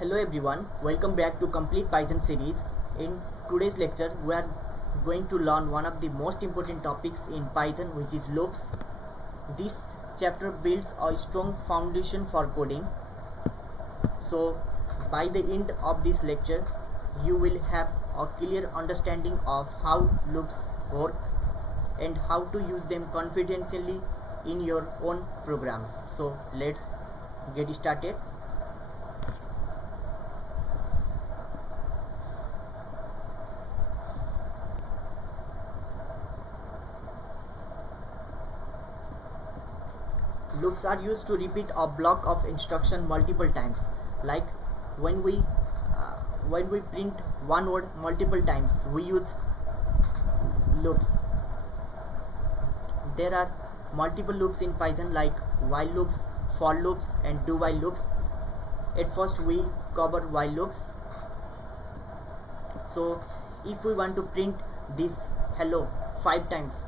Hello everyone, welcome back to Complete Python series. In today's lecture, we are going to learn one of the most important topics in Python, which is loops. This chapter builds a strong foundation for coding. So by the end of this lecture, you will have a clear understanding of how loops work and how to use them confidently in your own programs. So let's get started. Loops are used to repeat a block of instruction multiple times, like when we print one word multiple times, we use loops. There are multiple loops in Python, like while loops, for loops, and do while loops. At first we cover while loops. So if we want to print this hello 5 times,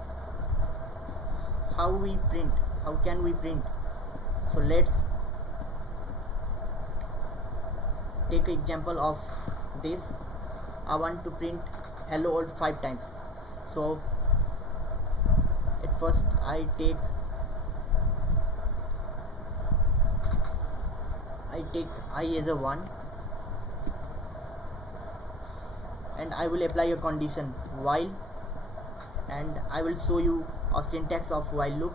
how can we print? So let's take an example of this. I want to print hello world 5 times. So at first I take I as a 1, and I will apply a condition while, and I will show you a syntax of while loop.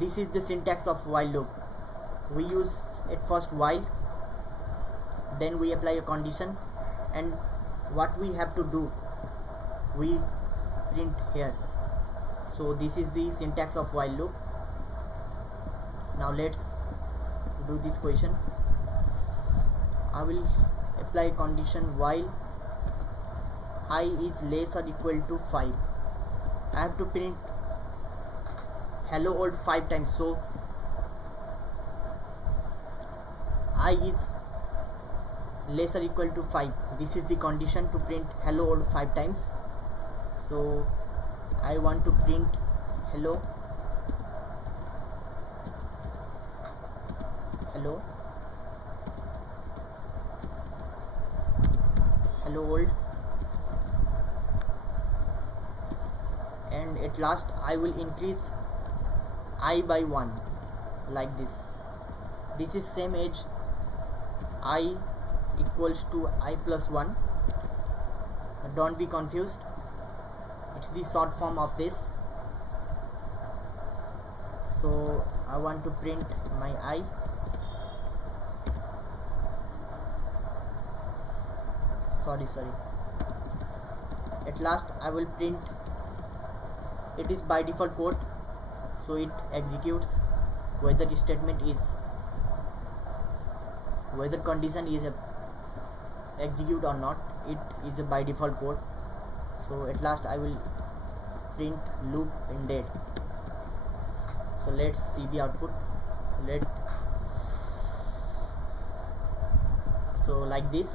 This is the syntax of while loop. We use at first while, then we apply a condition, and what we have to do, we print here. So this is the syntax of while loop. Now let's do this question. I will apply condition while I is less or equal to 5. I have to print hello world 5 times, so I is less or equal to 5. This is the condition to print hello world 5 times. So I want to print hello world, and at last I will increase I by 1, like this. This is same as I equals to I plus 1. Don't be confused, it's the short form of this. So I want to print my I. Sorry. At last I will print, it is by default code, so it executes whether condition is execute or not. It is a by default code. So at last I will print loop ended. So let's see the output. So like this,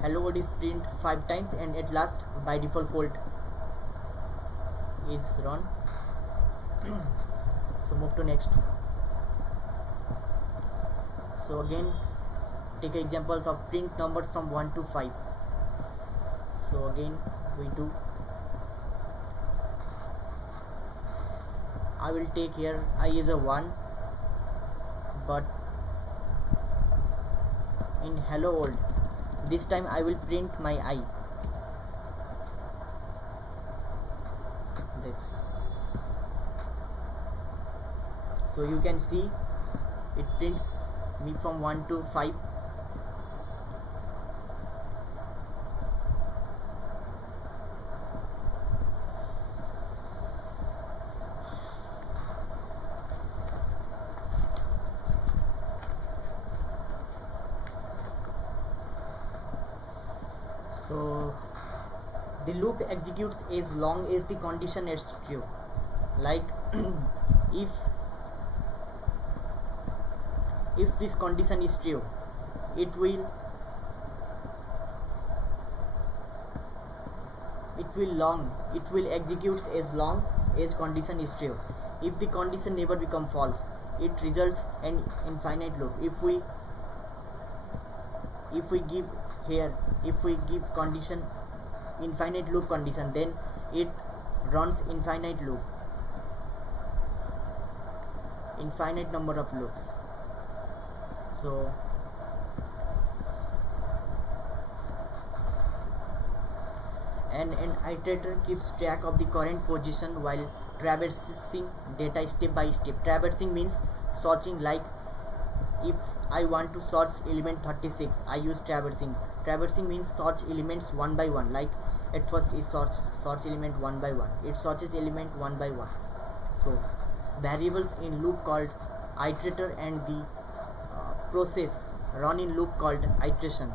hello world is print 5 times, and at last by default code is run. So move to next. So again take examples of print numbers from 1 to 5. So again we do, I will take here I is a 1, but in hello world this time I will print my I, this. So you can see it prints me from 1 to 5. So the loop executes as long as the condition is true. Like if this condition is true, it will execute as long as condition is true. If the condition never become false, it results an infinite loop. If we if we give here, if we give condition infinite loop condition, then it runs infinite number of loops. So an iterator keeps track of the current position while traversing data step by step. Traversing means searching, like if I want to search element 36, I use traversing. Traversing means search elements one by one, like at first it search element one by one, it searches element one by one. So variables in loop called iterator and the process run in loop called iteration.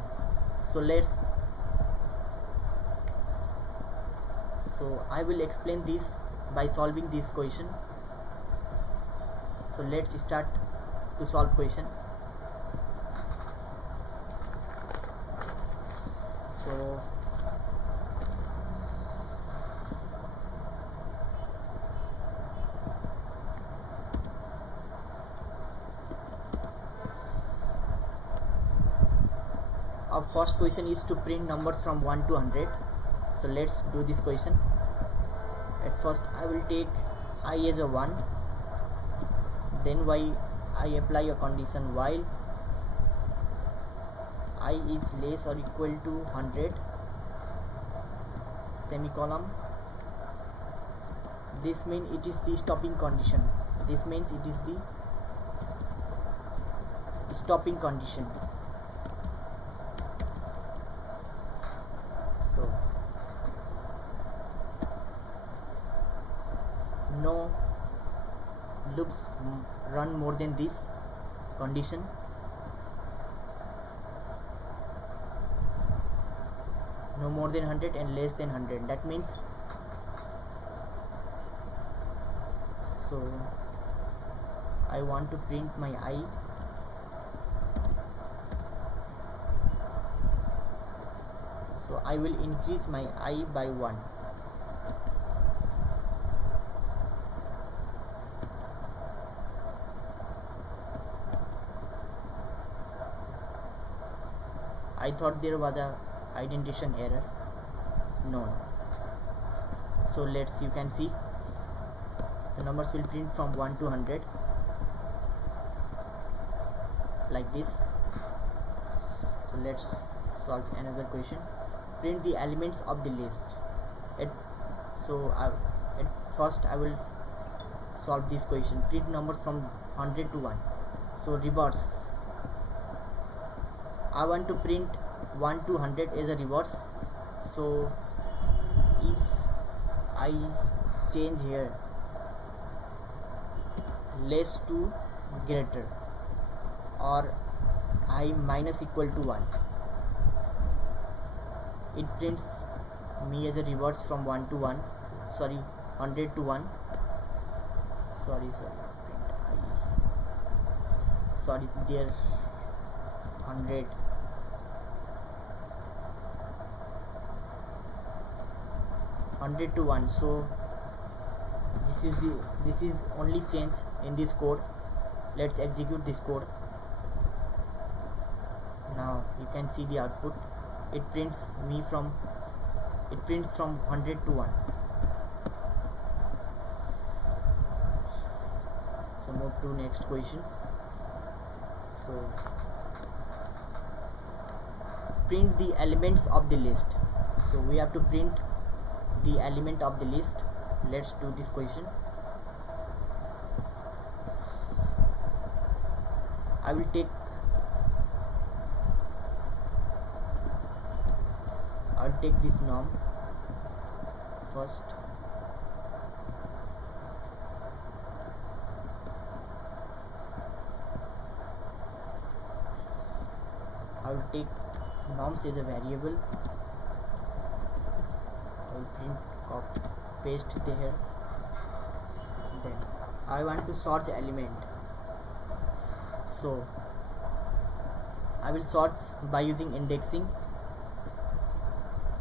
So I will explain this by solving this question. So let's start to solve question. So our first question is to print numbers from 1 to 100. So let's do this question. At first I will take I as a 1, then I apply a condition while I is less or equal to 100, semicolon. This means it is the stopping condition. This means it is the stopping condition. So no loops run more than this condition. No more than 100 and less than 100. That means, so I want to print my I. So I will increase my I by 1. I thought there was a indentation error. No. So you can see the numbers will print from 1 to 100 like this. So let's solve another question. Print the elements of the list. At first I will solve this question. Print numbers from 100 to 1. So reverse. I want to print 1 to 100 as a reverse. So if I change here less to greater or I minus equal to 1, it prints me as a reverse from 1 to 1, 100 to 1. Print I, there 100. To 1. So this is only change in this code. Let's execute this code. Now you can see the output. It prints from 100 to 1. So move to next question. So print the elements of the list. So we have to print the element of the list. Let's do this question. I will take this norm first. I will take norms as a variable. I will print copy paste there. Then I want to search element. So I will search by using indexing.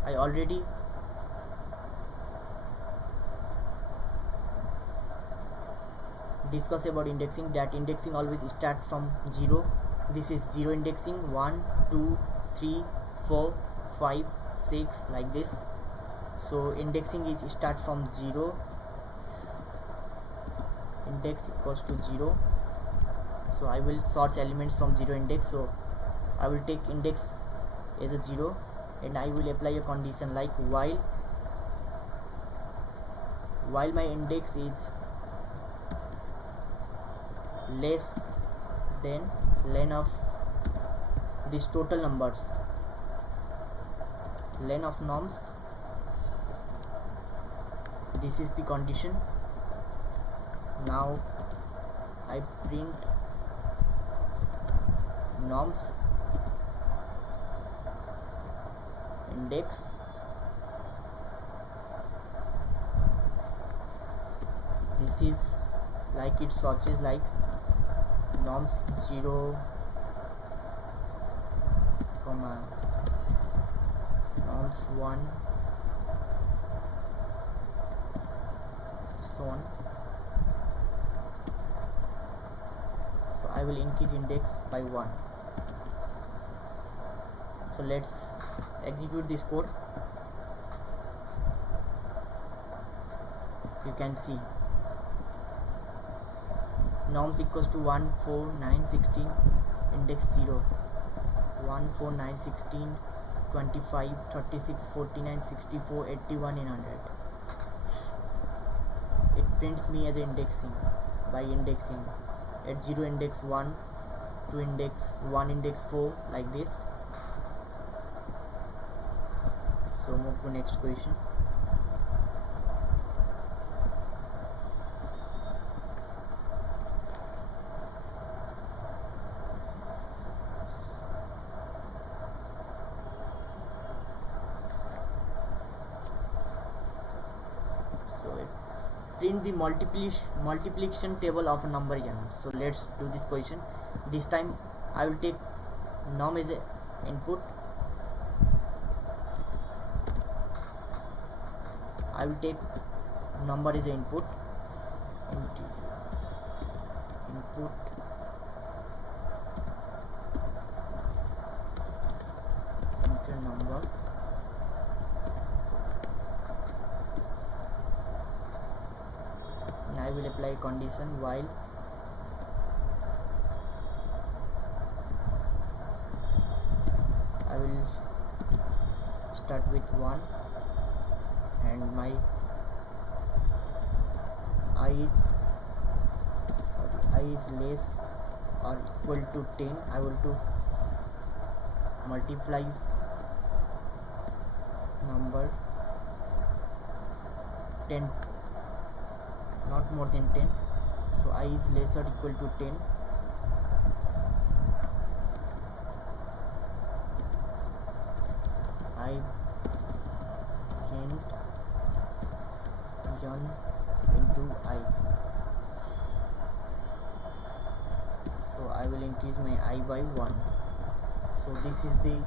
I already discussed about indexing, that indexing always start from 0. This is 0 indexing, 1, 2, 3, 4, 5, 6 like this. So indexing is start from 0, index equals to 0. So I will search elements from 0 index. So I will take index as a 0 and I will apply a condition like while my index is less than len of these total numbers, len of norms. This is the condition. Now I print norms index. This is like it searches like norms 0, comma norms 1, so on. So I will increase index by 1. So let's execute this code. You can see norms equals to 1, 4, 9, 16, index 0, 1, 4, 9, 16, 25, 36, 49, 64, 81 in 100. It prints me as indexing by indexing at 0 index 1 to index 1 index 4 like this. So move to next question. Print the multiplication table of a number n. So let's do this question. This time I will take norm as a input. I will take number as a input. Input enter number. I will apply condition while I will start with 1 and my I is less or equal to 10. I will to multiply number 10, not more than 10. So I is less or equal to 10. I print n into I. So I will increase my I by 1. So this is the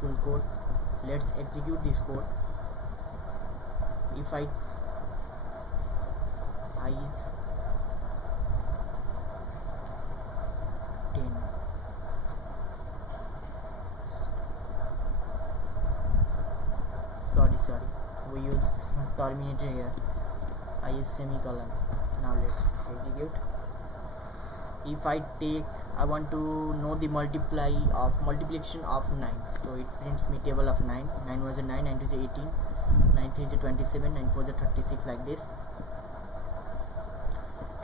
full code. Let's execute this code. If I is 10, sorry, we use terminator here. I is semicolon. Now let's execute. If I want to know the multiplication of 9, so it prints me table of 9. 9 was a 9, 9 2 is 18, 9 3 is 27, 9 4 is 36 like this.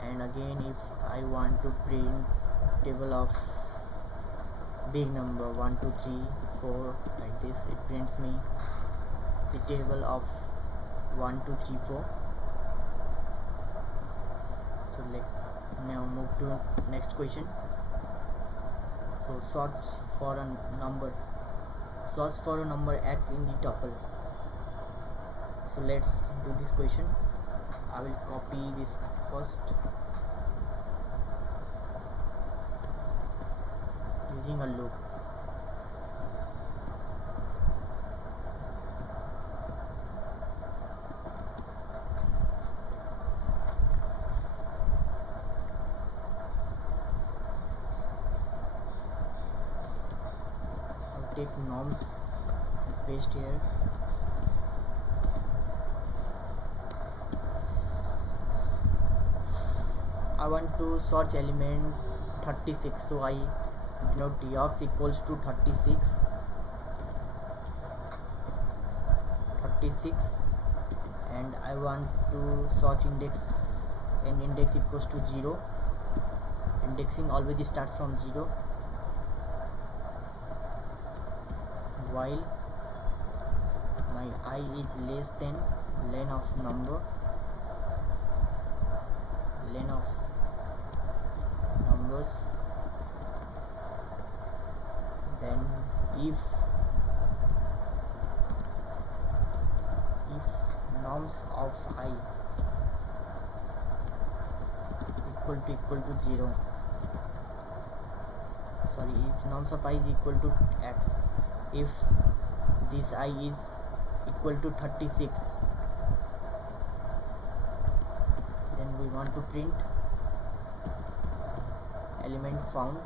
And again, if I want to print table of big number 1 2 3 4 like this, it prints me the table of 1 2 3 4. So now move to next question. So search for a number x in the tuple. So let's do this question. I will copy this first using a loop. take norms, paste here. I want to search element 36, so I denote yox equals to 36, and I want to search index, and index equals to 0. Indexing always starts from 0. While my I is less than len of numbers, then if norms of I equal to 0, sorry, if norms of I is equal to x, if this I is equal to 36, then we want to print element found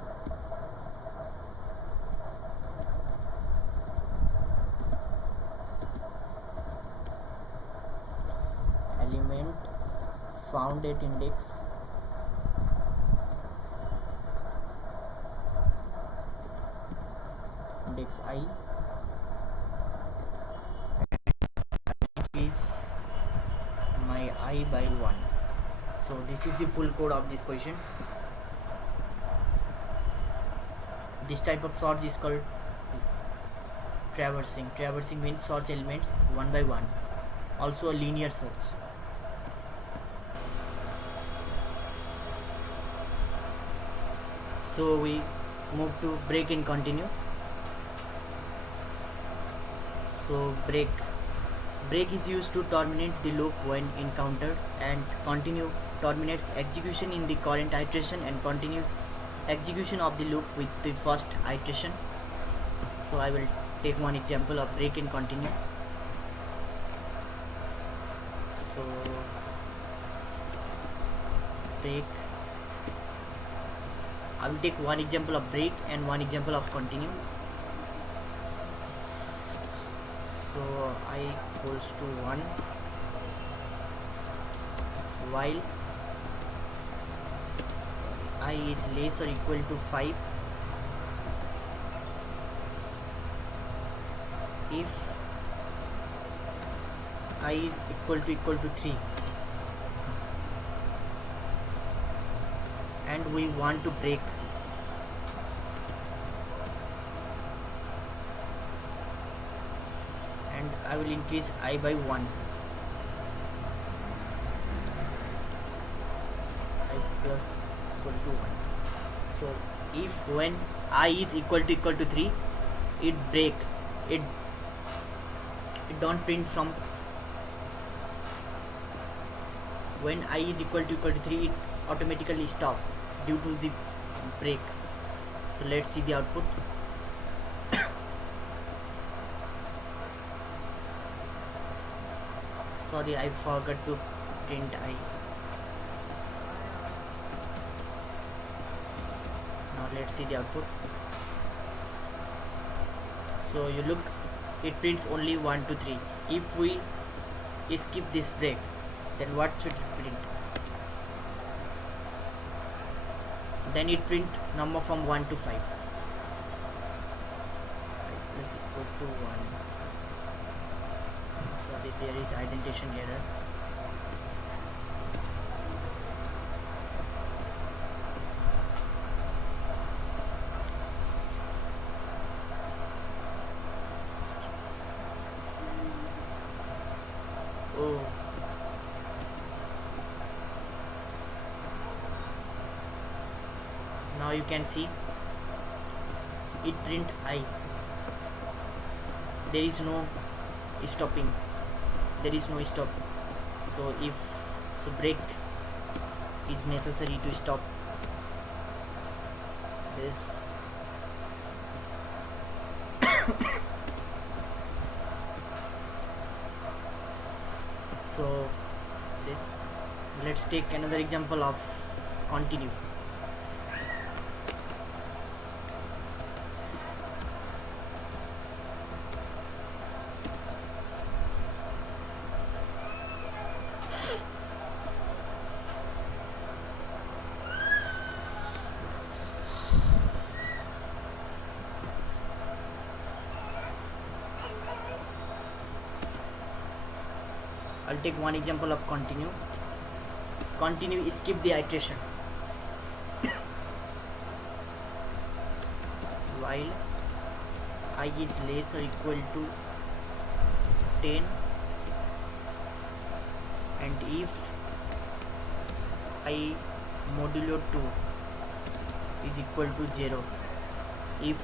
at index I is my I by 1. So this is the full code of this question. This type of sort is called traversing. Traversing means search elements one by one, also a linear search. So we move to break and continue. So break is used to terminate the loop when encountered, and continue terminates execution in the current iteration and continues execution of the loop with the first iteration. So I will take one example of break and continue. So break, I will take one example of break and one example of continue. So I equals to 1 while I is less or equal to 5 if I is equal to 3, and we want to break. And I will increase I by 1. I plus equal to 1. So if when I is equal to 3, it break. It don't print from. When I is equal to 3, it automatically stop due to the break. So let's see the output. Sorry, I forgot to print I. Now let's see the output. So you look, it prints only 1 to 3. If we skip this break, then what should it print? Then it print number from 1 to 5. Plus equal to 1. Sorry, there is indentation error. Oh, now you can see it print I. There is no stopping, there is no stop. So if so, break is necessary to stop this. So this, let's take another example of continue. I'll take one example of continue. Continue skip the iteration. While I is less or equal to 10 and if I modulo 2 is equal to 0, if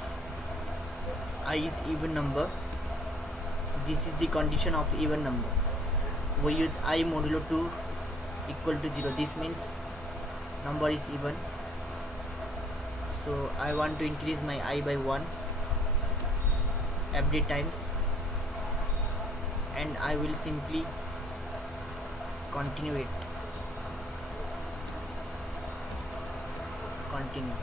I is even number, this is the condition of even number, we use I modulo 2 equal to 0. This means number is even. So I want to increase my I by 1 every times, and I will simply continue it. Continue.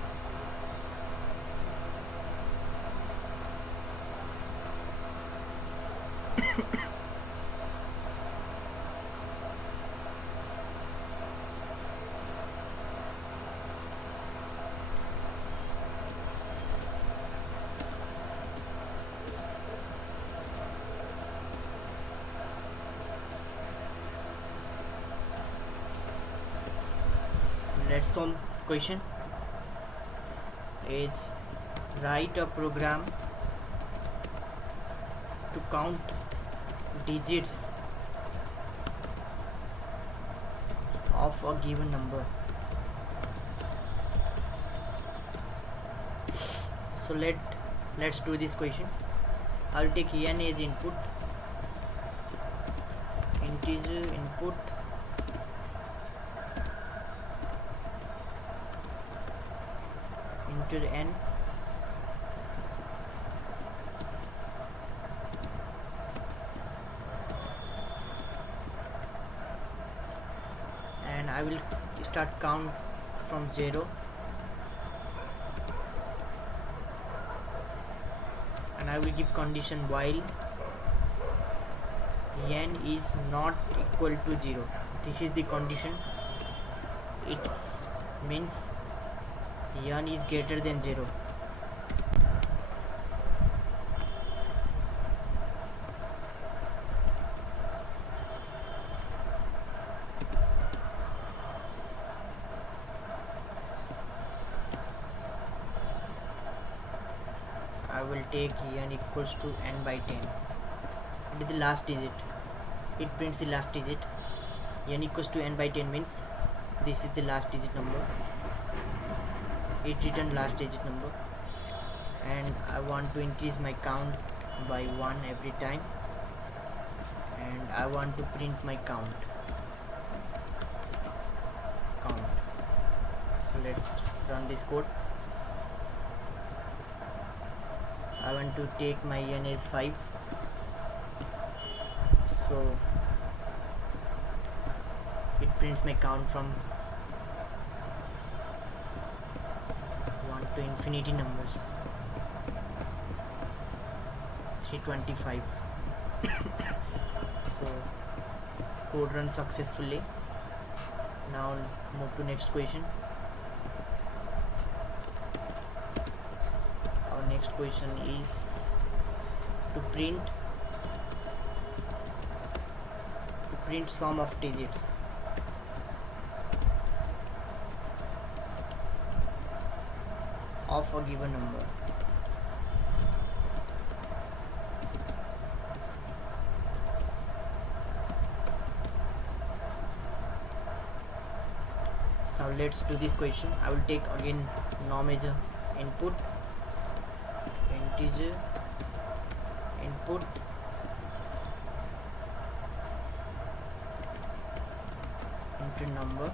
Let's some question is write a program to count digits of a given number. So let's do this question. I'll take n as input, integer input, into n, and I will start count from 0, and I will give condition while n is not equal to 0. This is the condition. It means n is greater than 0. I will take n equals to n by 10. It is the last digit. It prints the last digit. N equals to n by 10 means this is the last digit number. It returned last digit number, and I want to increase my count by 1 every time, and I want to print my count. So let's run this code. I want to take my n as 5, so it prints my count from 1 to infinity numbers, 325. So code runs successfully. Now move to next question. Our next question is to print sum of digits. Of a given number. So let's do this question. I will take again nom as a input, integer input, into number,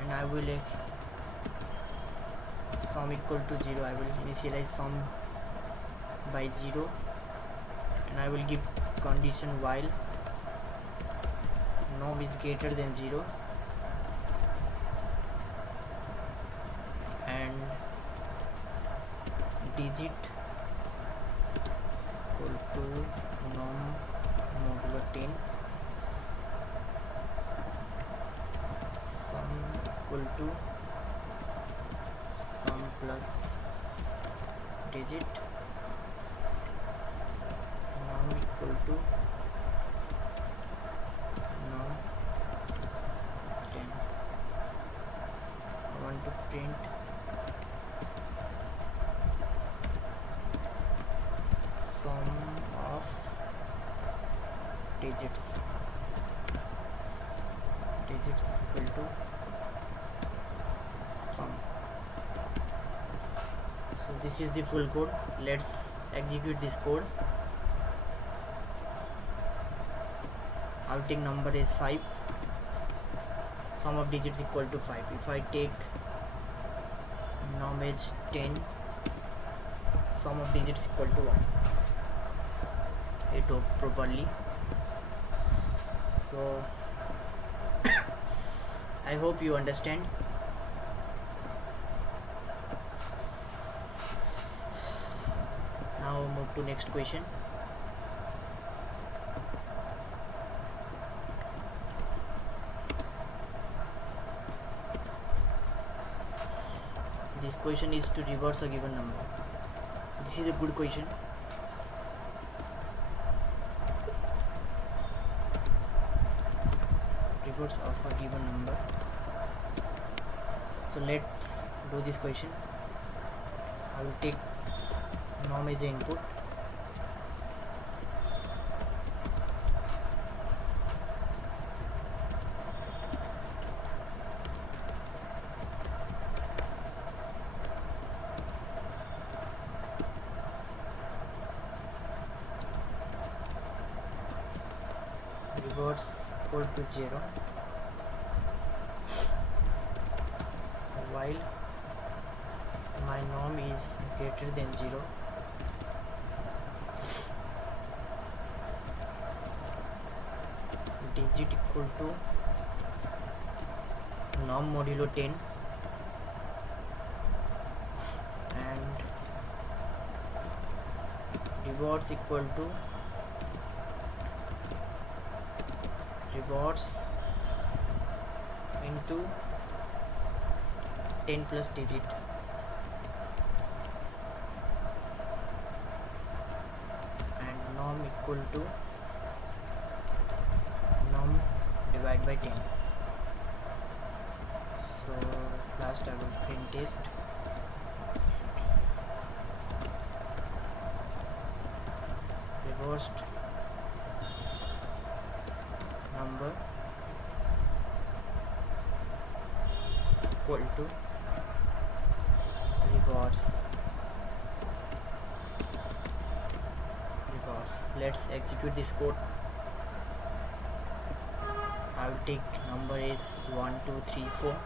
and I will sum equal to 0. I will initialize sum by 0, and I will give condition while nom is greater than 0 and digit equal to nom modulo 10, sum equal to sum plus digit, sum of digits equal to sum. So this is the full code. Let's execute this code. Outing number is 5, sum of digits equal to 5. If I take num is 10, sum of digits equal to 1. It worked properly. So I hope you understand. Now move to next question. This question is to reverse a given number. This is a good question. Reverse of a given number. So let's do this question. I will take num as input. Reverse equal to 0 while my norm is greater than 0. Digit equal to norm modulo 10 and rewards equal to rewards into 10 plus digit. And norm equal to norm divided by 10. So last I will print test. Reversed number equal to reverse. Let's execute this code. I will take number is 1 2 3 4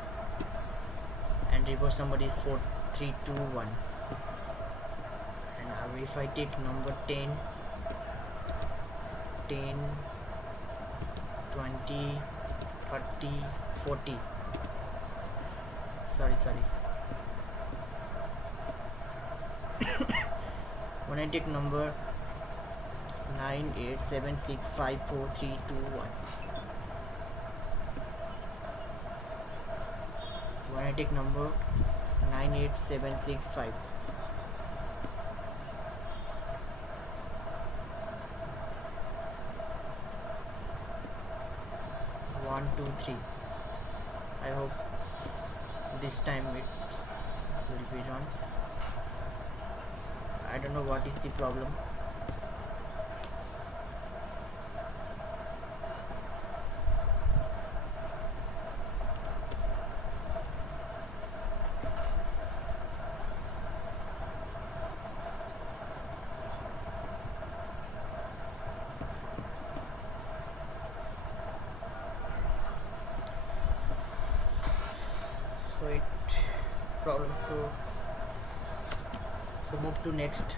and reverse number is 4 3 2 1. And if I take number 10 20 30 40, sorry when I take number 9 8 7 6 5 4 3 2 1, when I take number 9 8 7 6 5, one, two, three. I hope this time it will be done. I don't know what is the problem. So move to next.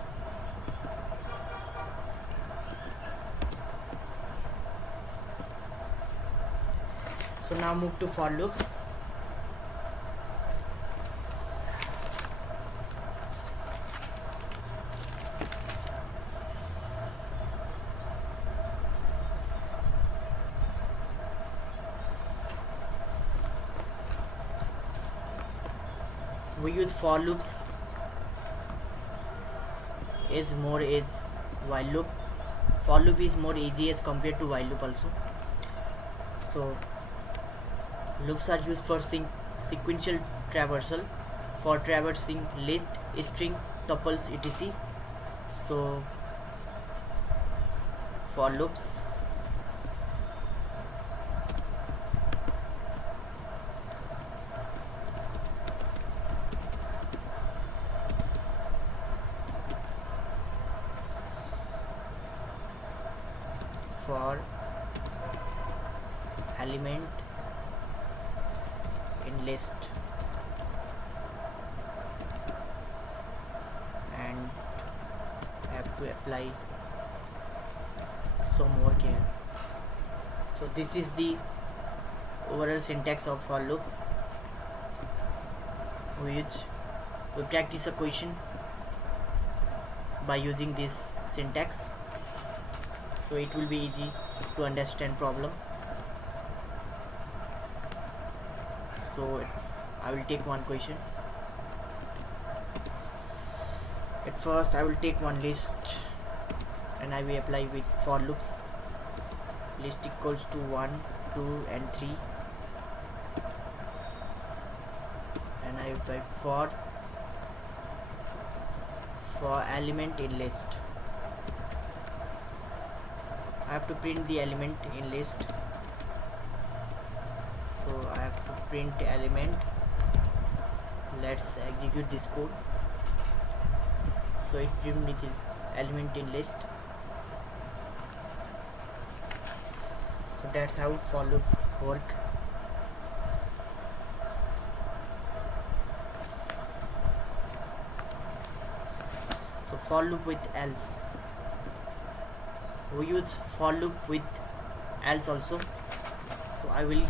So now move to for loops. We use for loops is more as while loop. For loop is more easy as compared to while loop also. So loops are used for sequential traversal, for traversing list, string, tuples, etc. So for loops. For element in list, and have to apply some more care. So this is the overall syntax of for loops, which we practice a question by using this syntax, so it will be easy to understand problem. So I will take one question. At first I will take one list and I will apply with for loops. List equals to 1, 2 and 3, and I will type for element in list. I have to print the element in list, so I have to print element. Let's execute this code. So it print the element in list. So that's how for loop work. So for loop with else, we use for loop with else also. So I will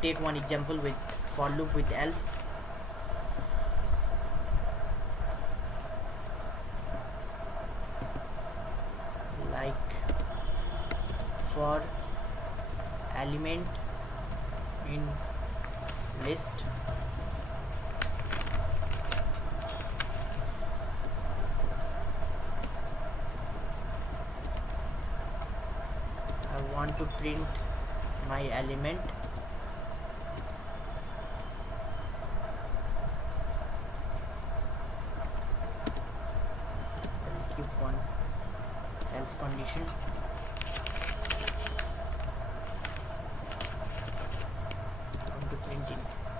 take one example with for loop with else. Like for element in list, I want to print my element. I will keep one else condition.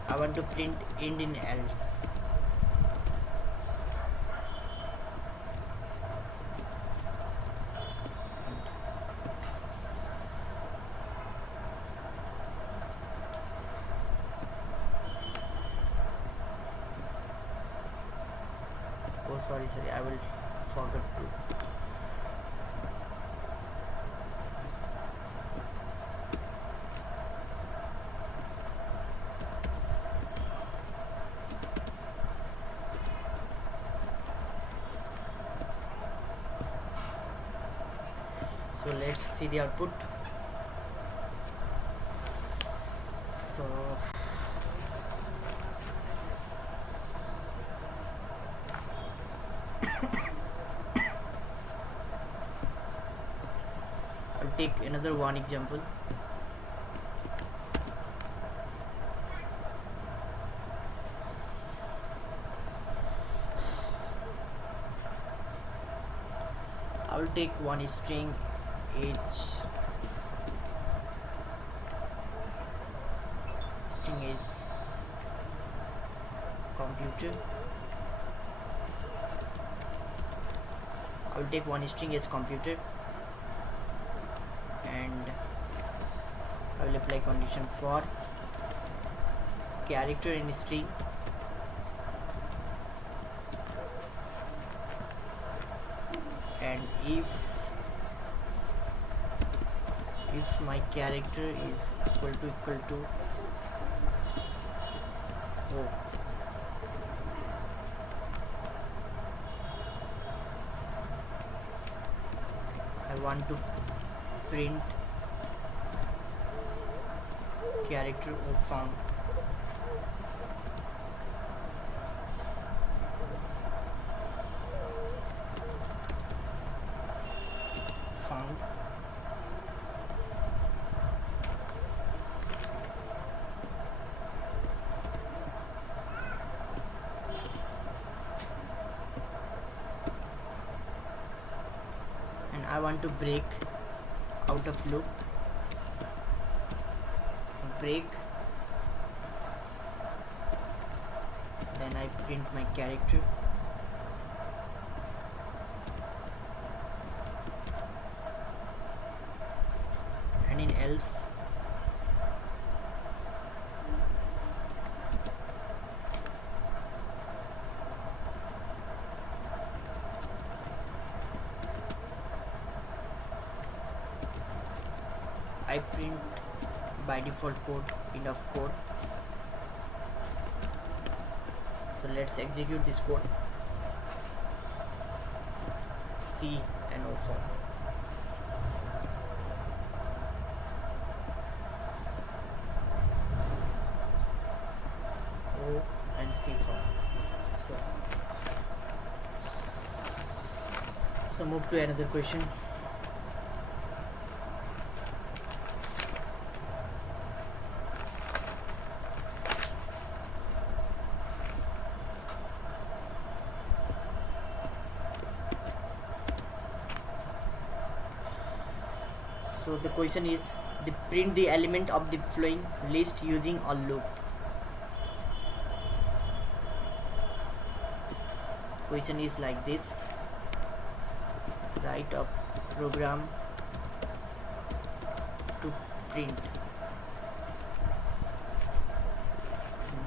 I want to print end in else. Oh sorry, I will forget to. So let's see the output. So I'll take another one example. I will take one string age, computer. I will take one string as computer, and I will apply condition for character in string, and if my character is equal to oh, I want to print character of found. And I want to break out of loop, break, then I print my character, and in else I print by default code enough code. So let's execute this code. C and O form. O and C form. So move to another question. So the question is, print the element of the following list using a loop. Question is like this: write a program to print.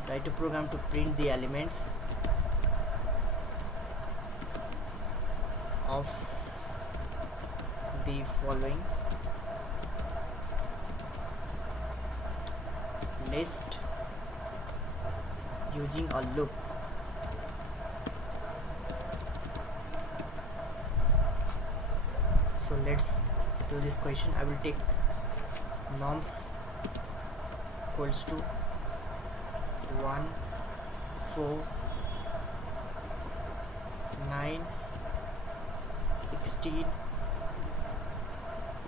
Write a program to print the elements of the following list using a loop. So let's do this question. I will take norms equals to 1, 4, 9, 16,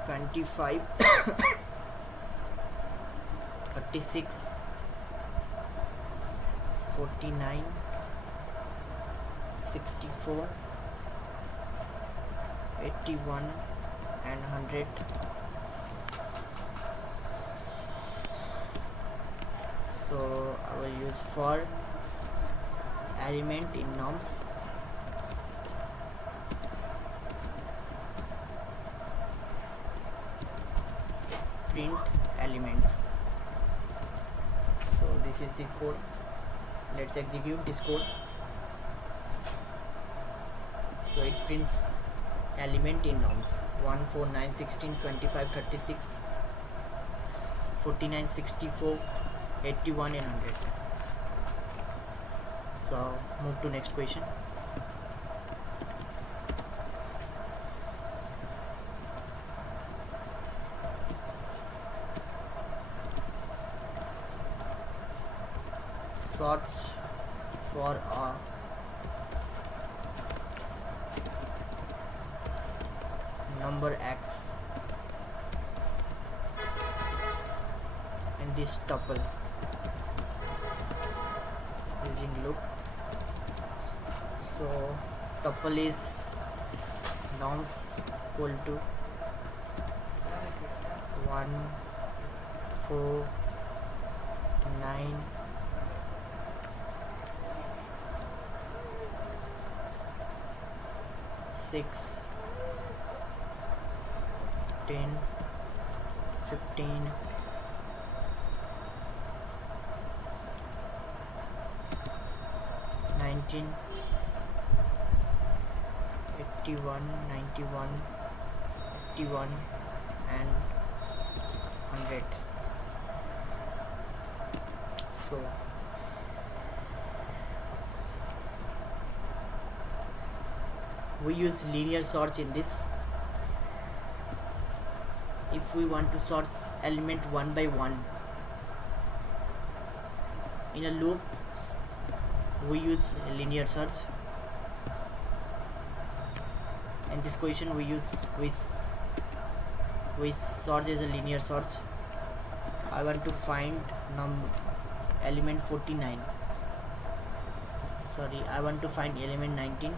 25, 36, 49, 64, 81 and 100. So I will use for element in norms. Print elements. So this is the code. Let's execute this code. So it prints element in norms 1, 4, 9, 16, 25, 36, 49, 64, 81 and 100. So move to next question. Search for a number x in this tuple using loop. So tuple is norms equal to 1, 4, 9, 6, 10, 15, 19, 81, 91, 81 and 100. So we use linear search in this. If we want to sort element one by one in a loop, we use a linear search. In this question we search as a linear search. I want to find element 49. Sorry, I want to find element 19.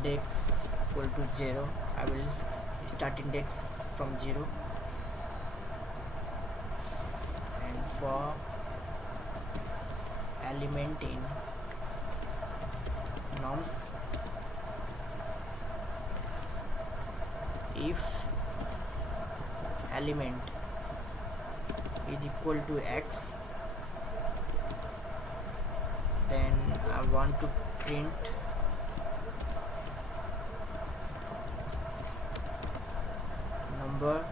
index equal to 0, I will start index from 0, and for element in norms, if element is equal to x, then I want to print number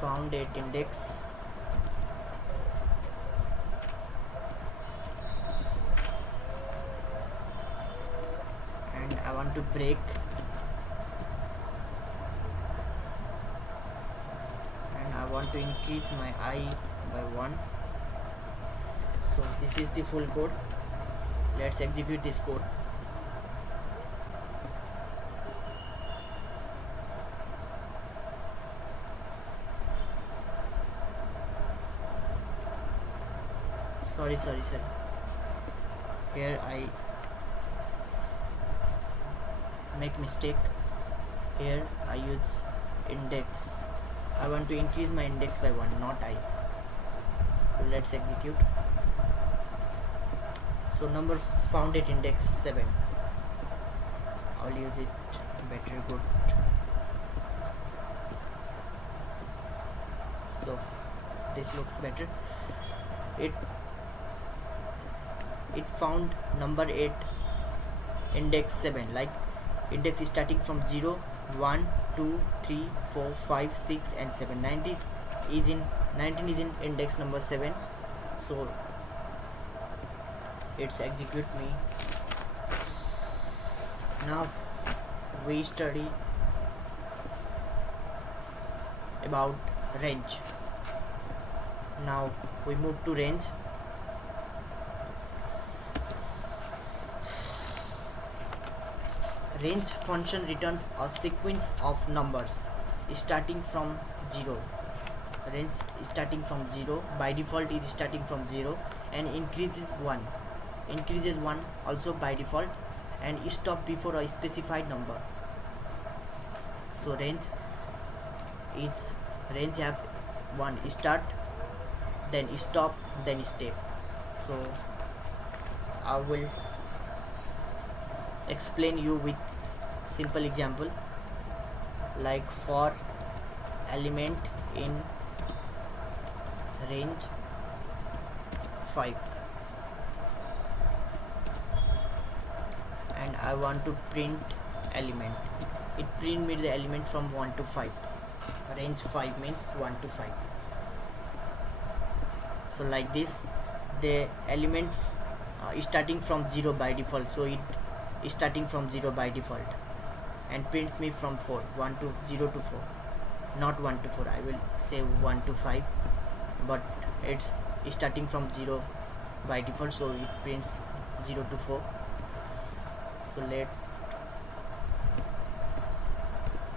found at index and I want to break and I want to increase my I by 1. So this is the full code. Let's execute this code. Sorry. Here I make mistake. Here I use index. I want to increase my index by 1, not I. So let's execute. So number found at index 7. I'll use it better. Good. So this looks better. It found number at index 7, like index is starting from 0, 1, 2, 3, 4, 5, 6 and 7. 19 is in index number 7. So let's execute me. Now we study about range. Now we move to range. Range function returns a sequence of numbers starting from 0. Range is starting from 0. By default is starting from 0 and increases 1 also by default, and stop before a specified number. So range have 1 start, then stop, then step. So I will explain you with simple example, like for element in range 5 and I want to print element. It print me the element from 1 to 5. Range 5 means 1 to 5. So like this, the element is starting from 0 by default, so it is starting from 0 by default and prints me from 0 to 4, not 1 to 4. I will say 1 to 5, but it's starting from 0 by default, so it prints 0 to 4. So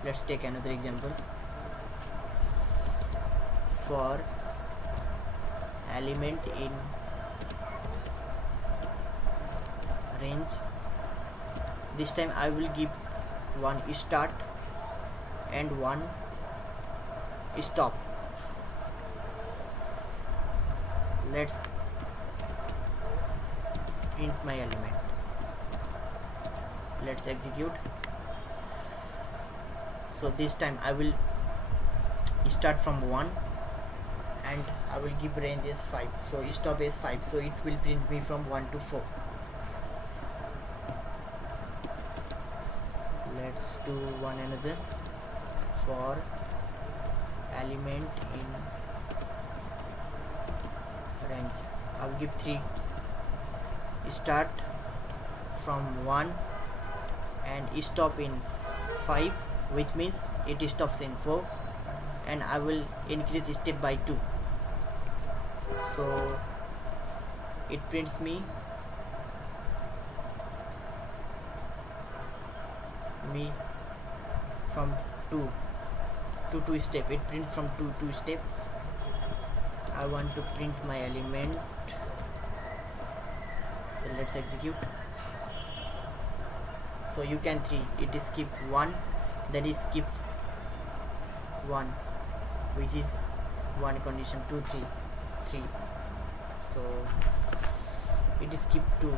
let's take another example. For element in range, this time I will give 1 start and 1 stop. Let's print my element. Let's execute. So this time I will start from 1 and I will give range as 5, so stop as 5, so it will print me from 1 to 4. Let's do one another. For element in range, I will give 3 start from 1 and stop in 5, which means it stops in 4, and I will increase step by 2, so it prints me from 2 to 2 step. It prints from 2 steps. I want to print my element, so let's execute. So you can 3, it is skip 1, then is skip 1, which is 1 condition, 2 3 3. So it is skip 2,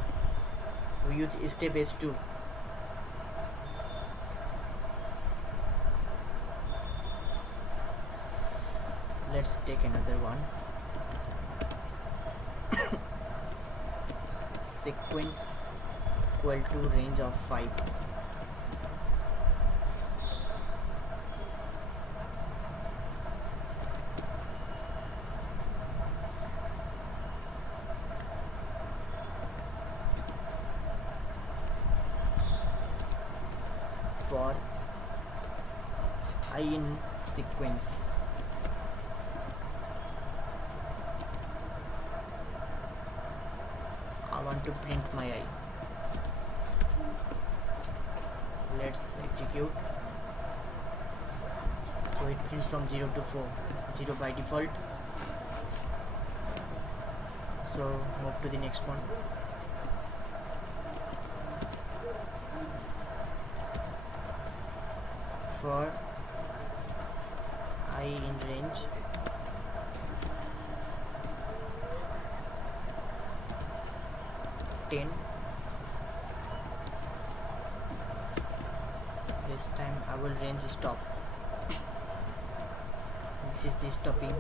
we use step S2. Let's take another one. Sequence equal to range of 5. For I in sequence, I want to print my I. Let's execute. So it prints from 0 to 4, 0 by default. So move to the next one. For I in range, ten. This time I will range stop. This is the stopping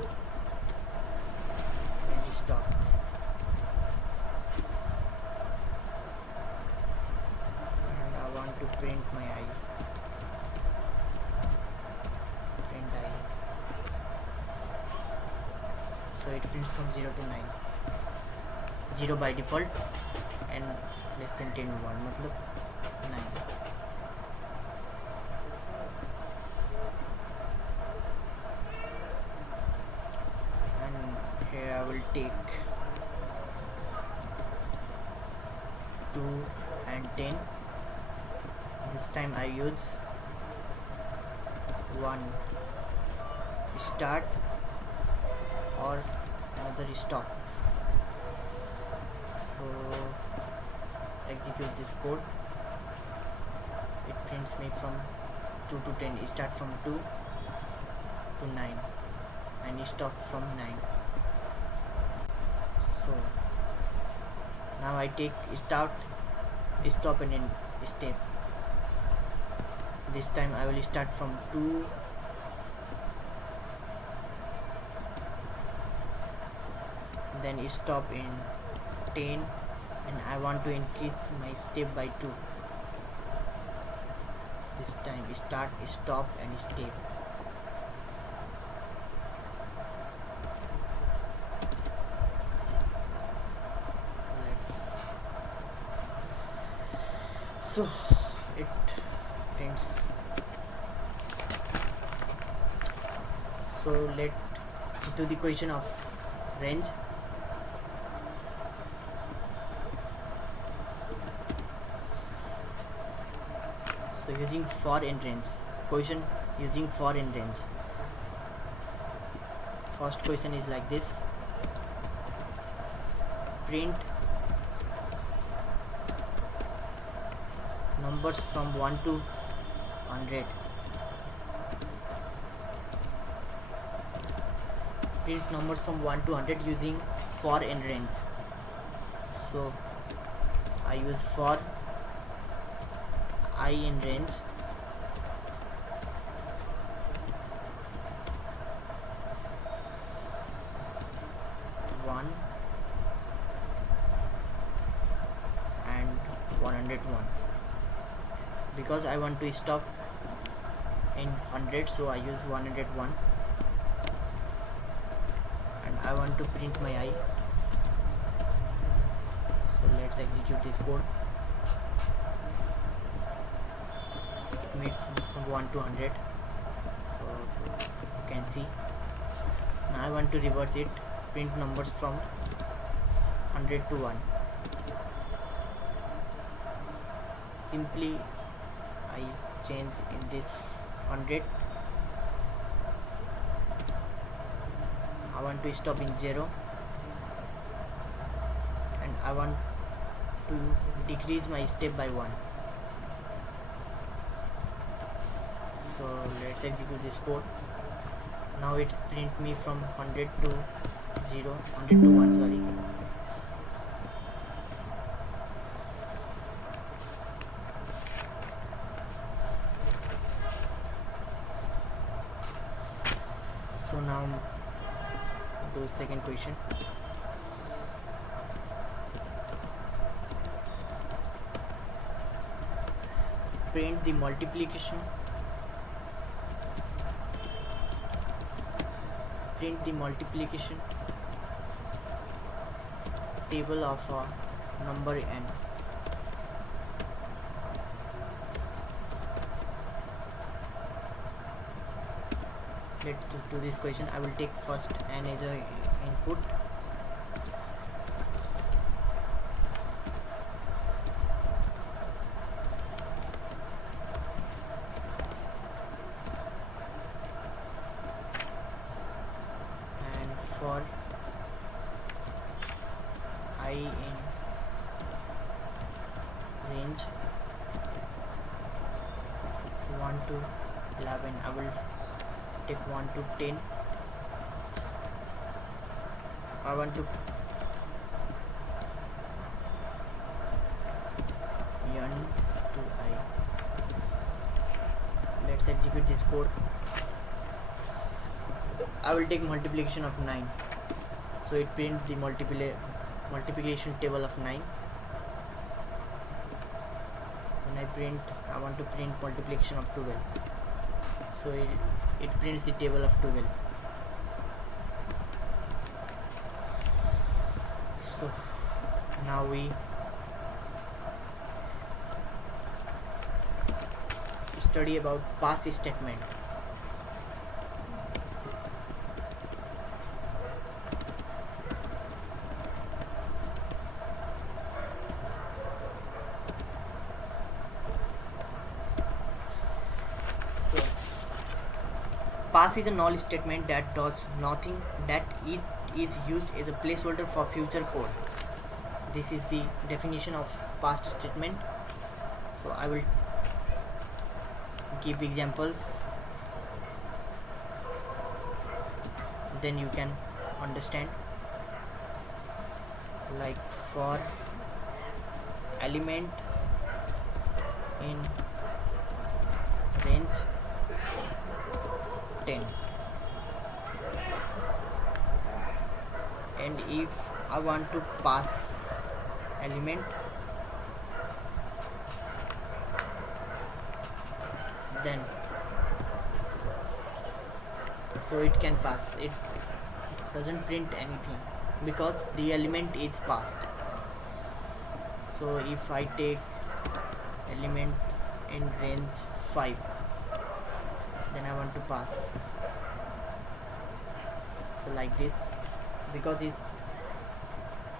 range stop. And I want to print my I. Print I. So it prints from 0 to 9. 0 by default and less than 10 1, matlab 9. Here I will take 2 and 10. This time I use 1 start or another stop. So execute this code. It prints me from 2 to 10, start from 2 to 9 and stop from 9. So now I take start, stop and then step. This time I will start from 2 then stop in 10 and I want to increase my step by 2. This time start, stop and step. So it prints. So let do the question of range. So using for in range, question using for in range. First question is like this: print numbers from 1 to 100. Print numbers from 1 to 100 using for in range. So I use for I in range one and 101. Because I want to stop in 100, so I use 101 and I want to print my I. So let's execute this code. It made from 1 to 100, so you can see. Now I want to reverse it, print numbers from 100 to 1. Simply I change in this 100. I want to stop in 0 and I want to decrease my step by 1. So let's execute this code. Now it print me from 100 to 0, 100 to 1, sorry. So now do second question. Print the multiplication. Print the multiplication table of a number n. Let's do this question. I will take first n as a input. And for I in range 1 to 11, I will take 1 to 10. I want to n to I. Let's execute this code. I will take multiplication of 9, so it print the multiplication table of 9. When I want to print multiplication of 12, so it prints the table of 12. So now we study about pass statement. So pass is a null statement that does nothing, that it is used as a placeholder for future code. This is the definition of pass statement. So I will give examples, then you can understand. Like for element in range 10, and if I want to pass element, then so it can pass. It doesn't print anything because the element is passed. So if I take element in range 5, then I want to pass, so like this, because it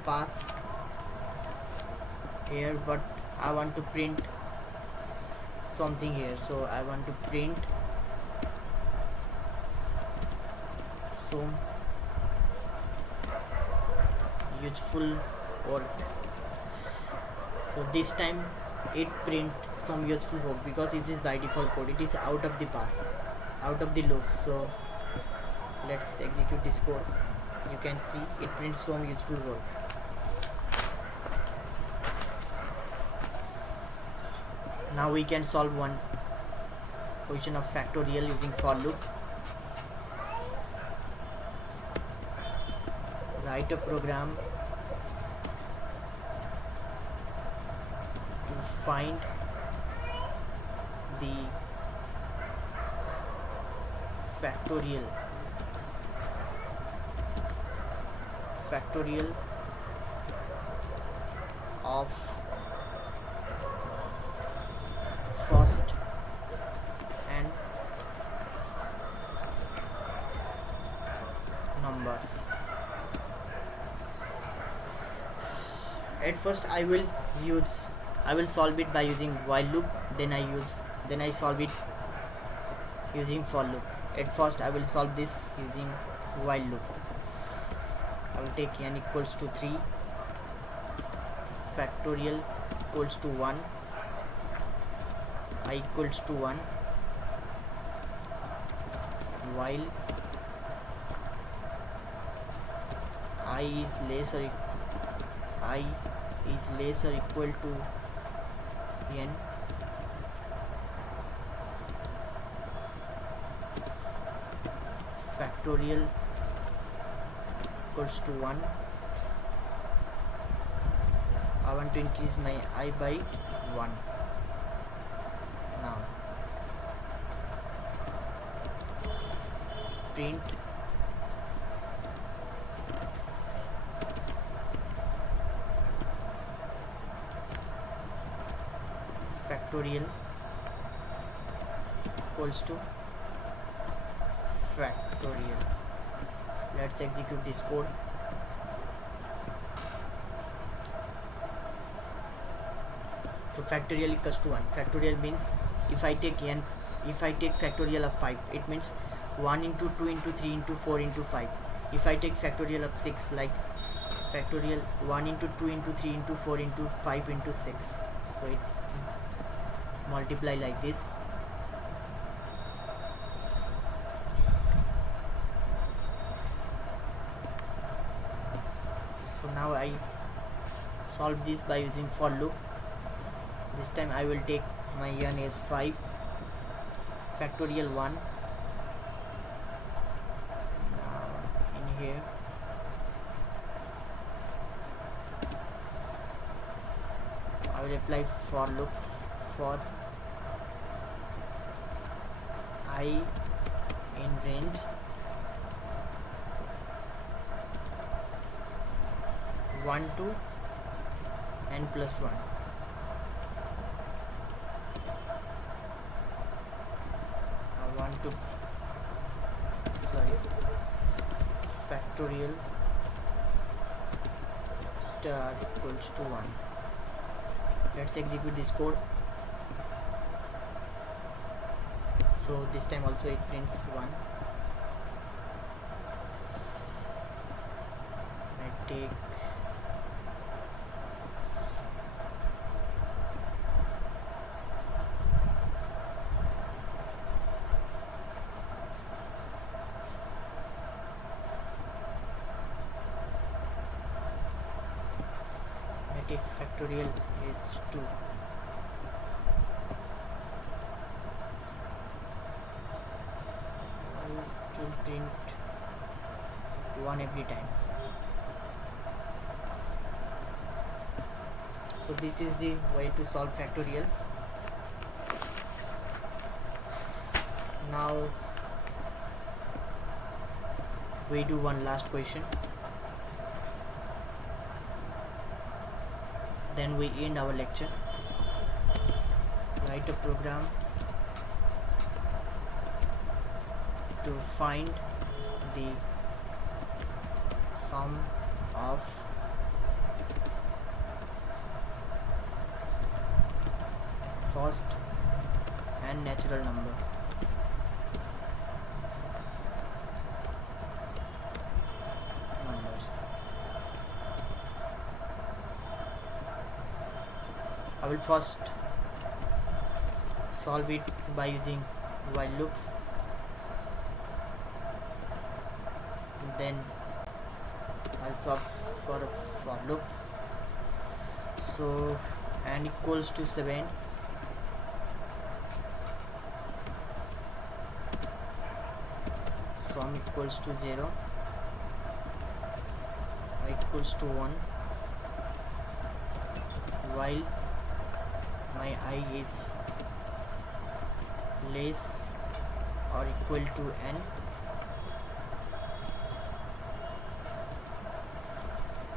pass here, but I want to print something here, so I want to print some useful work. So this time it print some useful work because it is by default code, it is out of the pass, out of the loop. So let's execute this code. You can see it prints some useful work. Now we can solve one question of factorial using for loop. Write a program to find the factorial of first and numbers. At first I will solve it by using while loop, then I solve it using for loop. At first I will solve this using while loop. I will take n equals to 3, factorial equals to 1, I equals to 1, while I is less or equal to n, factorial equals to 1. I want to increase my I by 1. Now print factorial equals to factorial. Let's execute this code. So factorial equals to 1. Factorial means if I take factorial of 5, it means 1 into 2 into 3 into 4 into 5. If I take factorial of 6, like factorial 1 into 2 into 3 into 4 into 5 into 6, so it multiply like this. So now I solve this by using for loop. This time I will take my n as 5, factorial 1. Now in here I will apply for loops for I in range 1 to n plus 1. I want to factorial star equals to 1. Let's execute this code. So this time also it prints 1. I take factorial is 2. It will print 1 every time. So this is the way to solve factorial. Now we do one last question, then we end our lecture. Write a program to find the sum of first and natural numbers. I will first solve it by using while loops, then I'll solve for a for loop. So n equals to 7, sum equals to 0, I equals to 1, while my I is less or equal to n,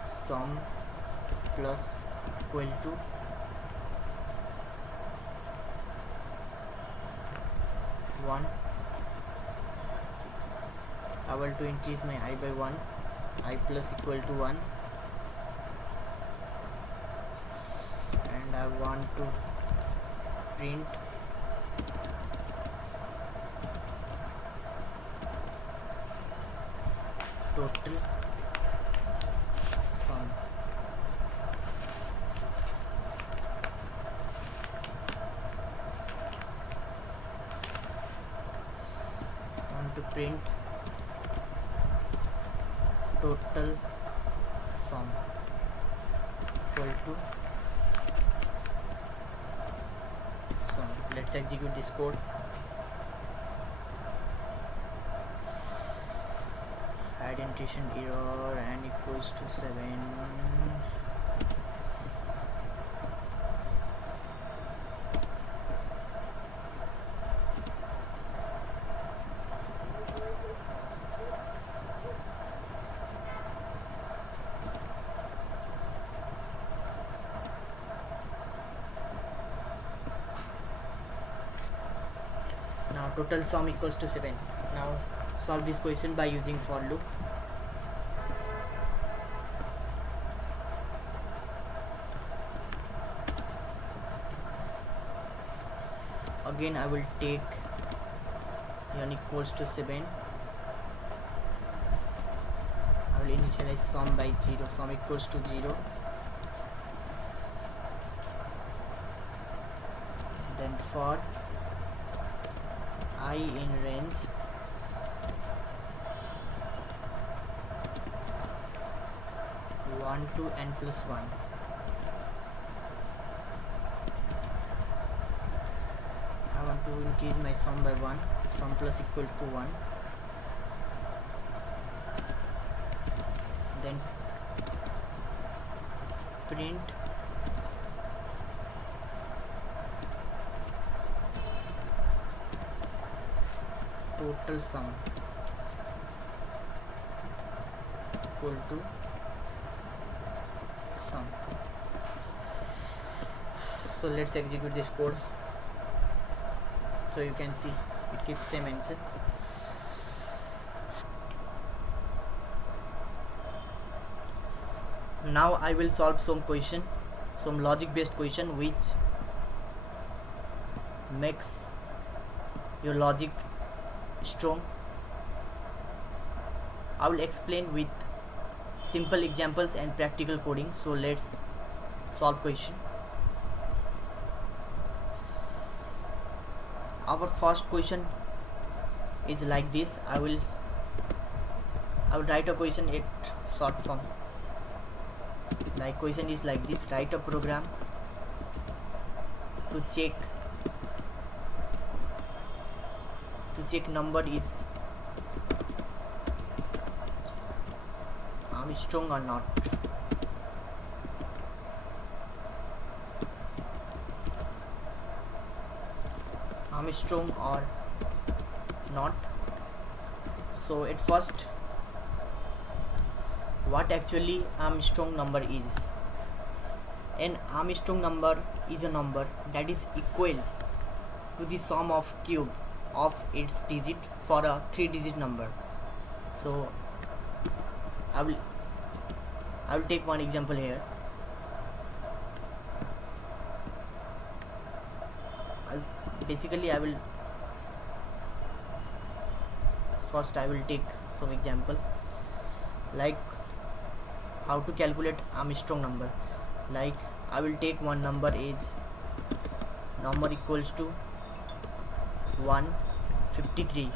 sum plus equal to 1. I want to increase my I by 1, I plus equal to 1, and I want to print total sum. I want to print total sum equal to sum. Let's execute this code. Indentation error and equals to 7. Now total sum equals to 7. Now solve this question by using for loop. Again I will take n equals to 7. I will initialize sum by 0. Sum equals to 0. Then for I in range one to n plus 1. I want to increase my sum by 1. Sum plus equal to 1. Then print total sum equal to sum. So let's execute this code. So you can see it gives same answer. Now I will solve some question, some logic based question which makes your logic strong. I will explain with simple examples and practical coding. So let's solve question. Our first question is like this. I will write a question in short form. Like question is like this: write a program to check number is strong or not. Strong or not. So at first, what actually Armstrong number is? An Armstrong number is a number that is equal to the sum of cube of its digit for a 3-digit number. So I will take one example here. I will take some example like how to calculate Armstrong number. Like I will take one number is number equals to 153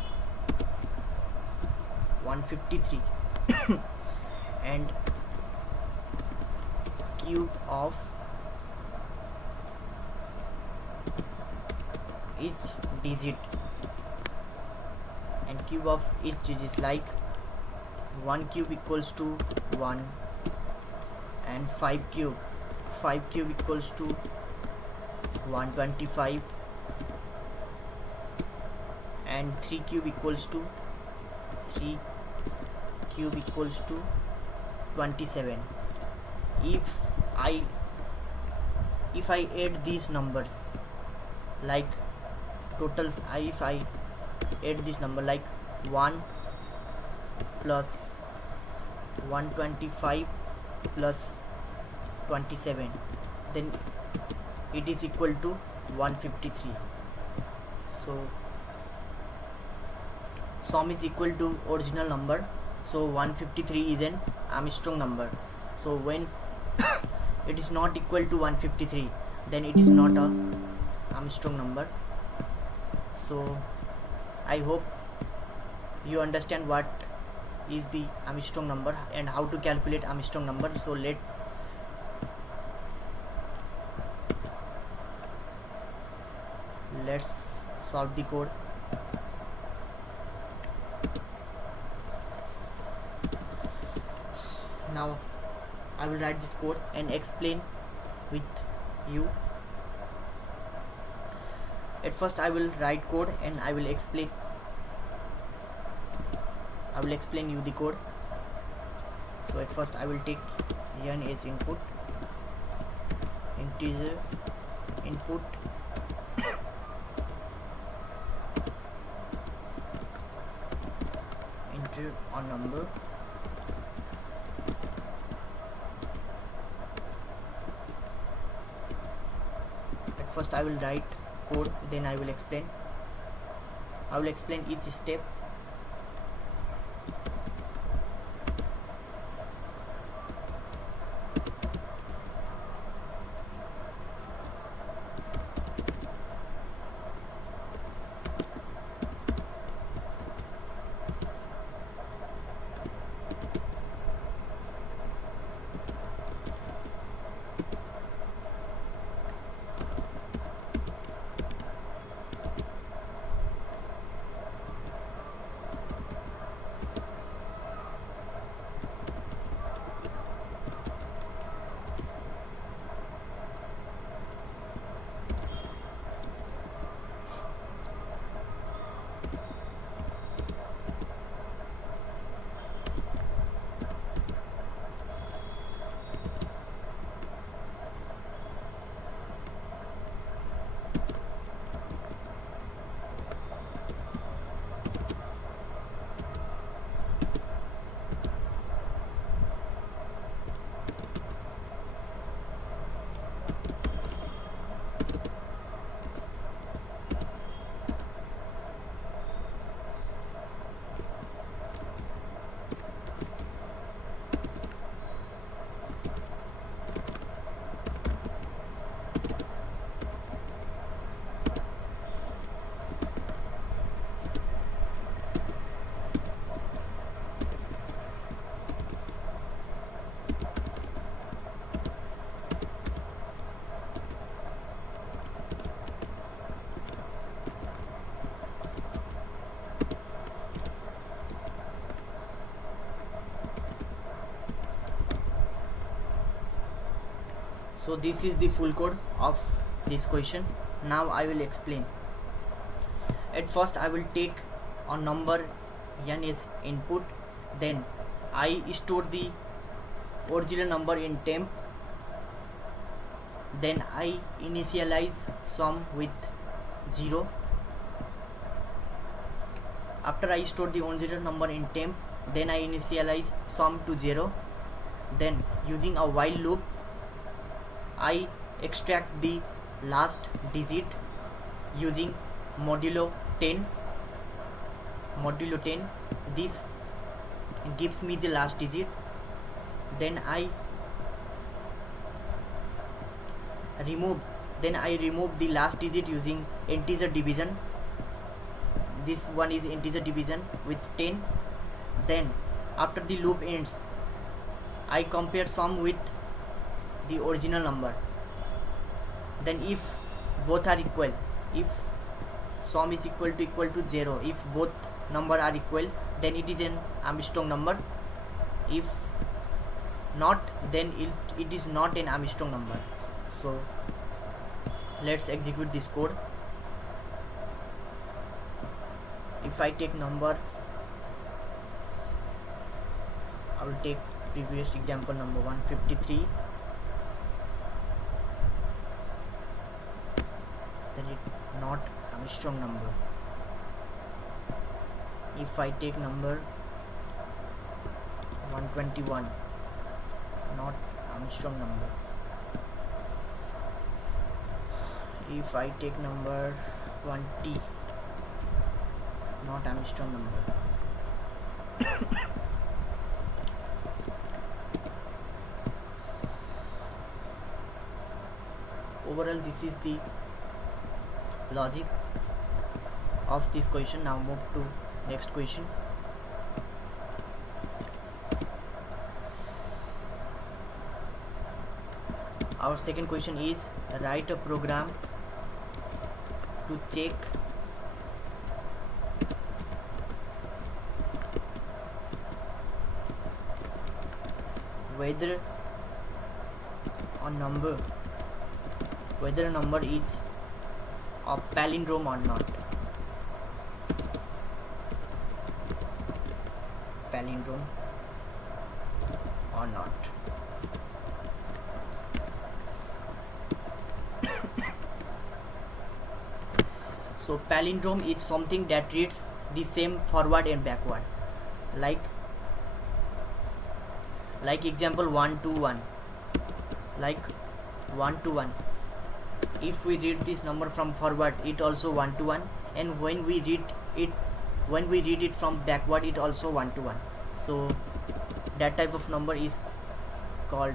and cube of each digit, and cube of each digit is like 1 cube equals to 1, and 5 cube equals to 125, and 3 cube equals to 27. If I add these numbers, like total, if I add this number like 1 plus 125 plus 27, then it is equal to 153. So sum is equal to original number, so 153 is an Armstrong number. So when it is not equal to 153, then it is not a Armstrong number. So I hope you understand what is the Armstrong number and how to calculate Armstrong number. So let's solve the code. Now I will write this code and explain with you. At first I will write code and I will explain you the code. So at first I will take n as input, integer input, enter a number, at first I will write code, then I will explain each step. So this is the full code of this question. Now I will explain. At first I will take a number n as input, then I store the original number in temp, then I initialize sum with 0. After I store the original number in temp, then I initialize sum to 0. Then using a while loop I extract the last digit using modulo 10. This gives me the last digit. Then I remove the last digit using integer division. This one is integer division with 10. Then after the loop ends, I compare sum with the original number. Then if both are equal, if sum is equal to 0, if both number are equal, then it is an Armstrong number. If not, then it is not an Armstrong number. So let's execute this code. If I take number, I will take previous example number 153, then it not Armstrong number. If I take number 121, not Armstrong number. If I take number 20, not Armstrong number. Overall, this is the logic of this question. Now move to next question. Our second question is write a program to check whether a number is a palindrome or not. Palindrome or not. So palindrome is something that reads the same forward and backward, like example 1 to 1, like 1 to 1. If we read this number from forward, it also 1 to 1, and when we read it from backward, it also 1 to 1. So that type of number is called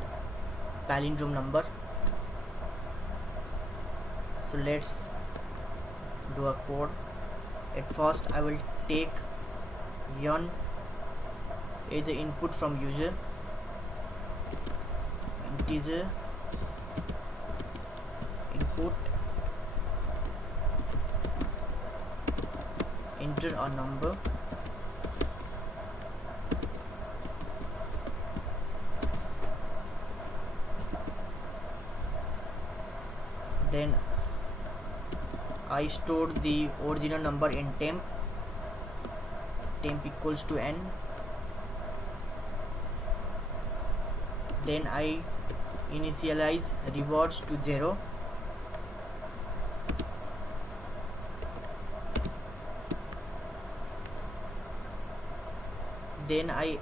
palindrome number. So let's do a code. At first I will take yon as an input from user, integer input, enter a number, then I stored the original number in temp equals to n, then I initialize rewards to 0, then I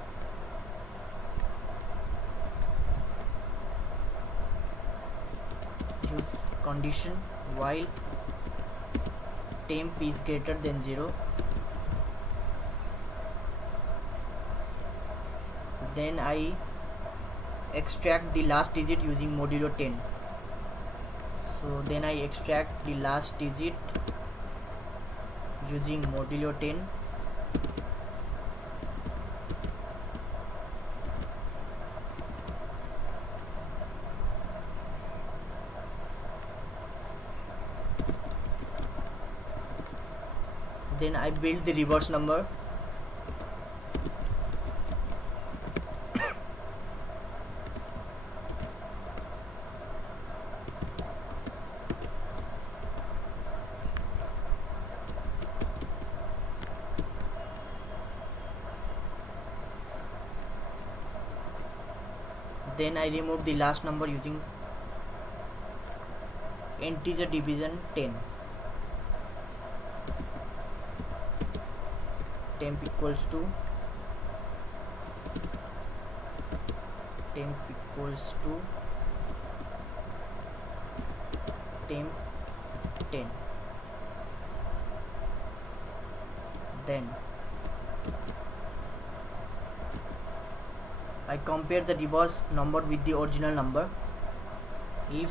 use condition while temp is greater than 0, then I extract the last digit using modulo 10. So then I extract the last digit using modulo 10, then I build the reverse number, then I remove the last number using integer division 10, temp equals to temp temp 10, then I compare the reverse number with the original number. If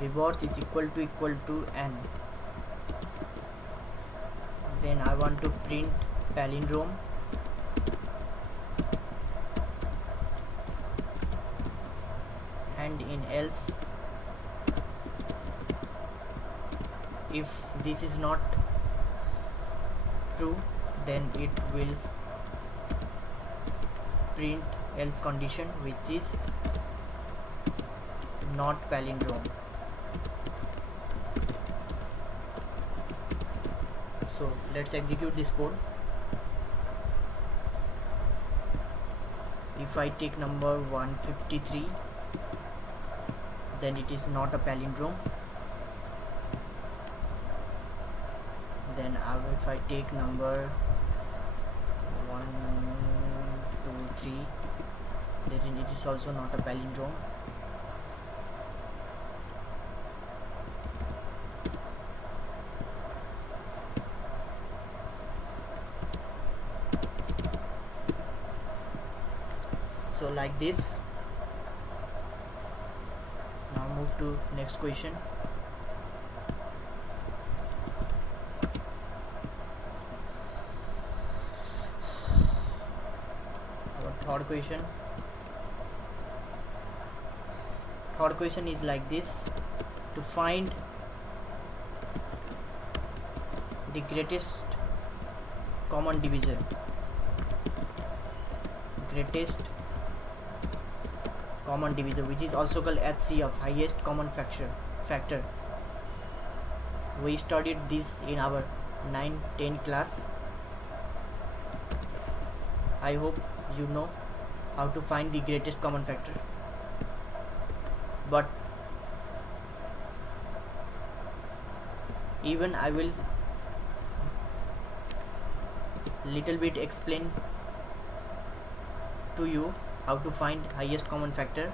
reverse is equal to n, then I want to print palindrome, and in else, if this is not true, then it will print else condition, which is not palindrome. So let's execute this code. If I take number 153, then it is not a palindrome. Then if I take number 1, 2, 3, then it is also not a palindrome. So like this. Now move to next question. Our third question is like this: to find the greatest common divisor, which is also called HCF, highest common factor. We studied this in our 9-10 class. I hope you know how to find the greatest common factor, but even I will little bit explain to you how to find highest common factor,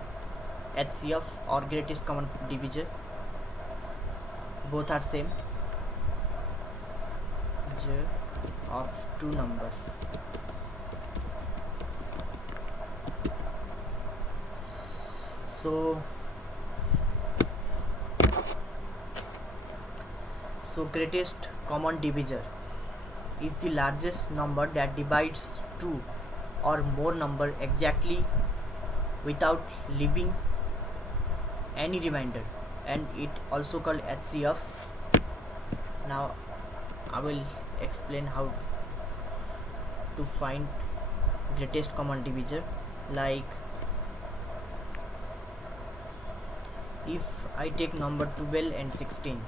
HCF or greatest common divisor. Both are same, of two numbers. So greatest common divisor is the largest number that divides two or more number exactly without leaving any remainder, and it also called HCF. Now I will explain how to find greatest common divisor. Like, if I take number 12 and 16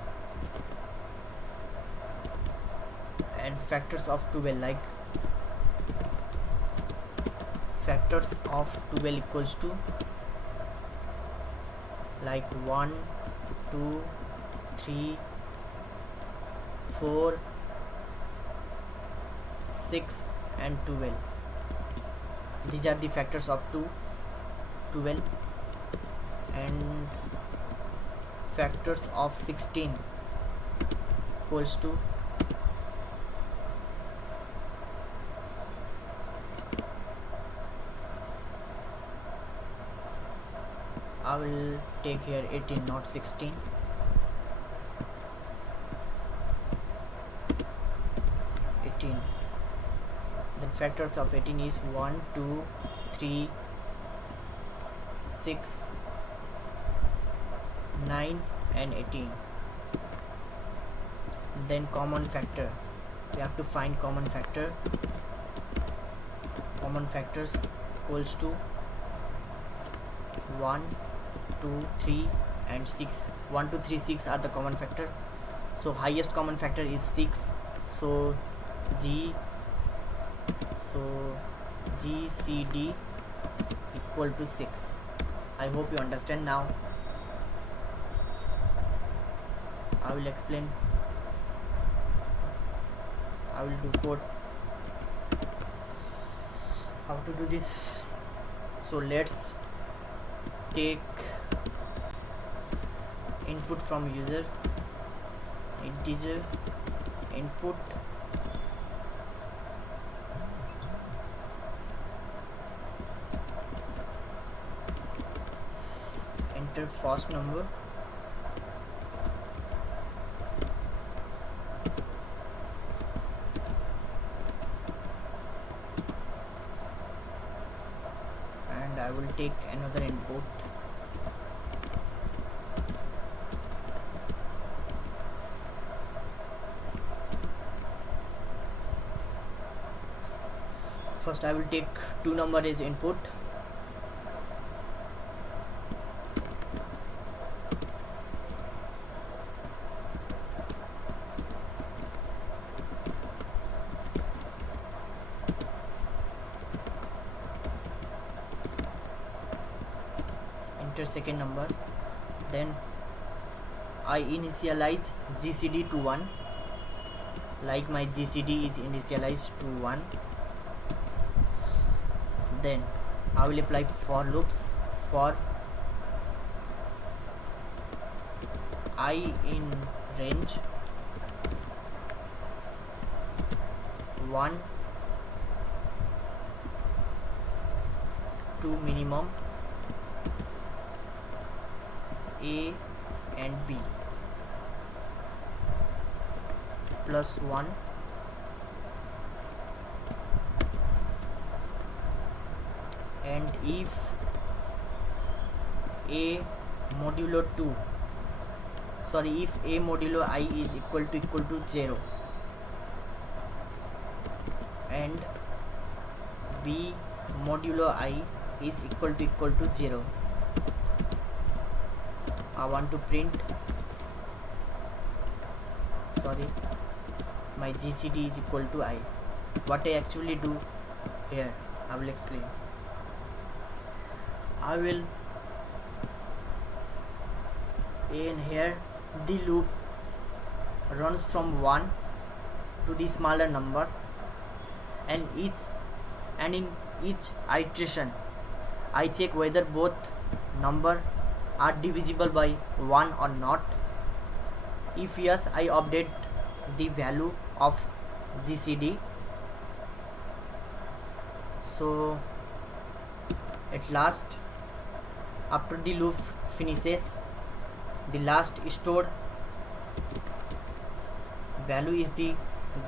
and factors of 12, like factors of 12 equals to like 1, 2, 3, 4, 6 and 12. These are the factors of 12, and factors of 16 equals to I will take here 18, not 16. 18. The factors of 18 is 1, 2, 3, 6, 9 and 18. Then common factor, we have to find common factor. Common factors equals to 1, 2, 3 and 6. 1, 2, 3, 6 are the common factor. So highest common factor is 6. So GCD equal to 6. I hope you understand. Now I will explain. I will do code how to do this. So let's take input from user, integer input, enter first number, and I will take another input. First I will take 2 number as input. Enter second number. Then I initialize GCD to 1, like my GCD is initialized to 1. Then I will apply for loops for I in range 1 to minimum A and B plus 1 and if a modulo 2 sorry if a modulo I is equal to 0 and b modulo I is equal to 0, I want to print my GCD is equal to I. What I actually do here, I will explain. I will in here the loop runs from 1 to the smaller number, and in each iteration I check whether both number are divisible by 1 or not. If yes, I update the value of GCD. So at last, after the loop finishes, the last stored value is the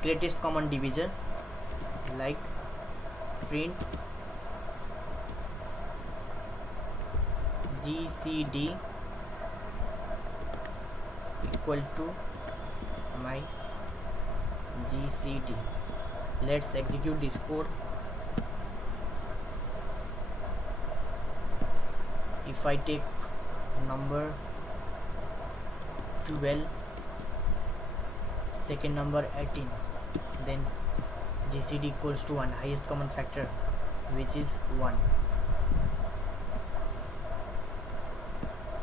greatest common divisor, like print GCD equal to my GCD. Let's execute this code. If I take number 12, second number 18, then GCD equals to 1, highest common factor, which is 1.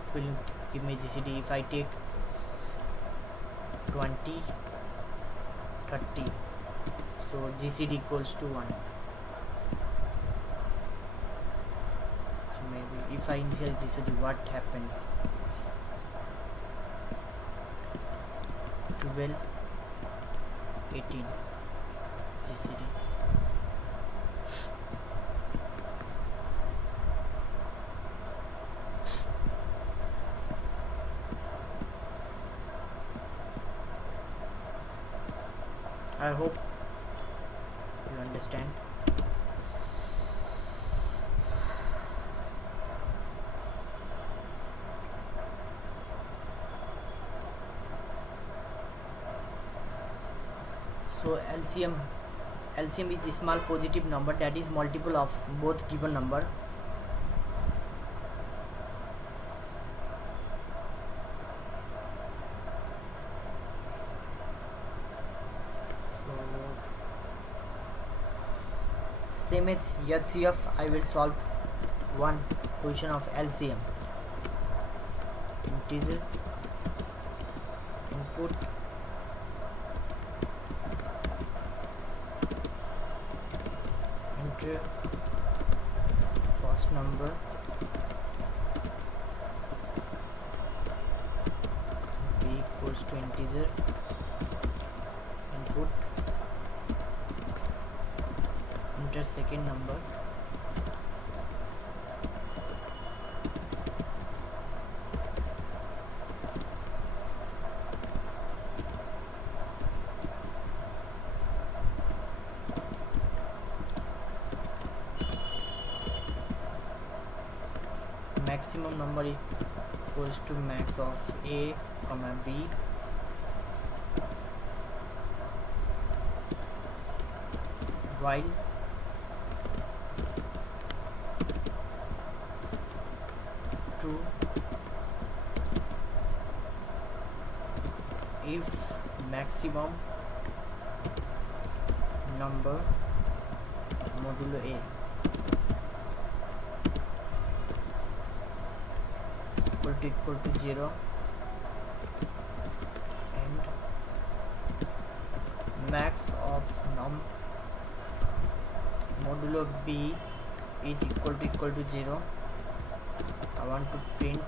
It will give me GCD. If I take 20, 30, so GCD equals to 1. So maybe if I initial GCD, what happens? 12, 18 GCD. I hope you understand. So LCM is a small positive number that is multiple of both given number. So same as HCF, I will solve one question of LCM. Integer input enter first number b equals to integer input enter second number maximum number equals to max of a comma b while true if maximum number modulo a equal to 0 and max of num modulo b is equal to 0. I want to print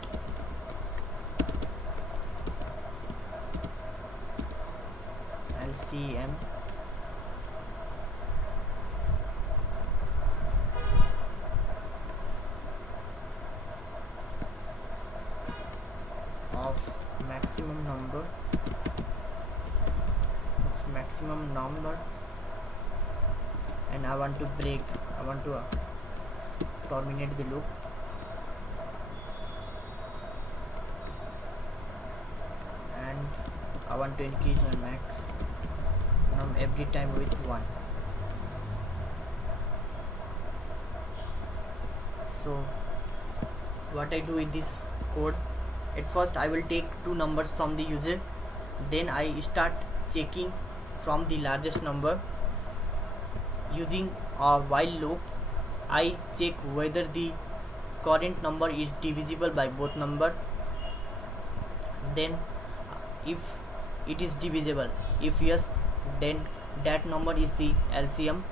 LCM of maximum number, and I want to terminate the loop. And I want to increase my max num every time with 1. So what I do in this code, at first I will take two numbers from the user, then I start checking from the largest number. Using a while loop, I check whether the current number is divisible by both number. Then if it is divisible, if yes, then that number is the LCM.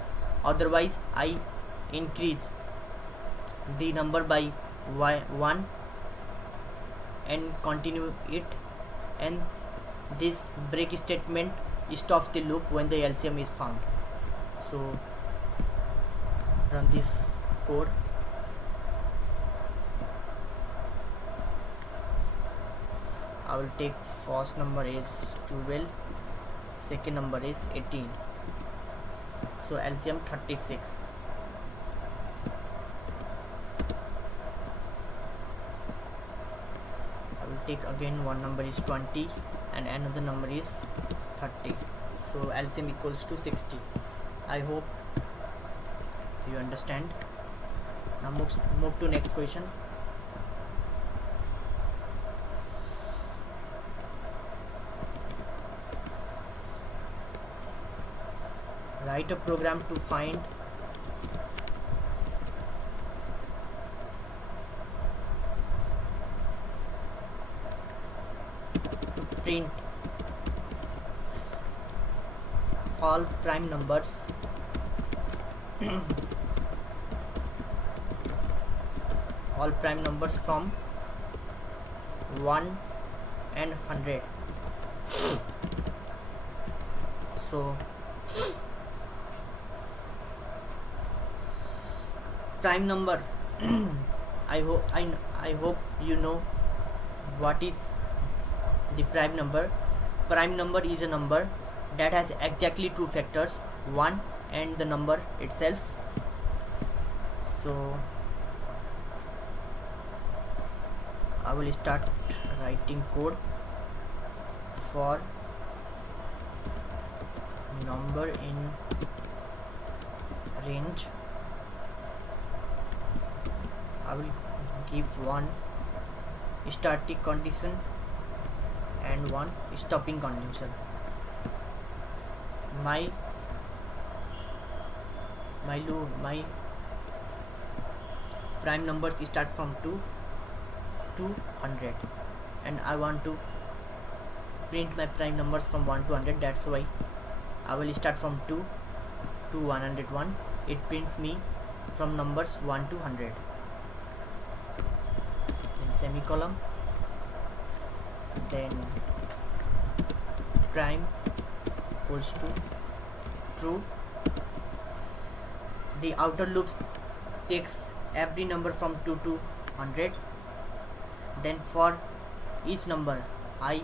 Otherwise I increase the number by 1 and continue it, and this break statement stops the loop when the LCM is found. So run this code. I will take first number is 12, second number is 18, so LCM 36. I will take again one number is 20 and another number is 30, so LCM equals to 60. I hope you understand. Now move to next question. Write a program to find print all prime numbers all prime numbers from 1 and 100. So prime number I hope you know what is the prime number. Prime number is a number that has exactly two factors, 1 and the number itself. So I will start writing code for number in range. I will give one static condition and one stopping condition. My prime numbers start from 2 to 100, and I want to print my prime numbers from 1 to 100. That's why I will start from 2 to 101. It prints me from numbers 1 to 100. Then semicolon, then prime equals to true. The outer loop checks every number from 2 to 100. Then for each number I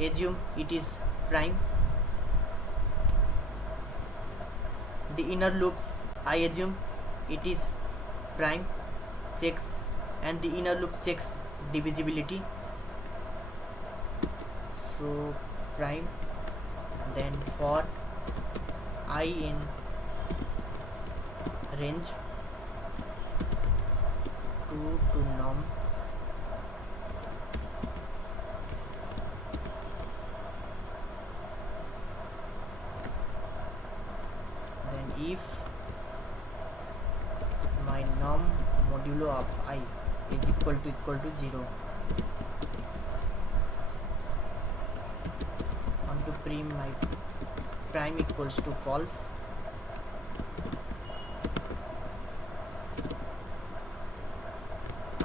assume it is prime. The inner loops I assume it is prime, checks, and the inner loop checks divisibility. So prime, then for I in range 2 to num, then if my num modulo of I is equal to 0, want to print my prime equals to false.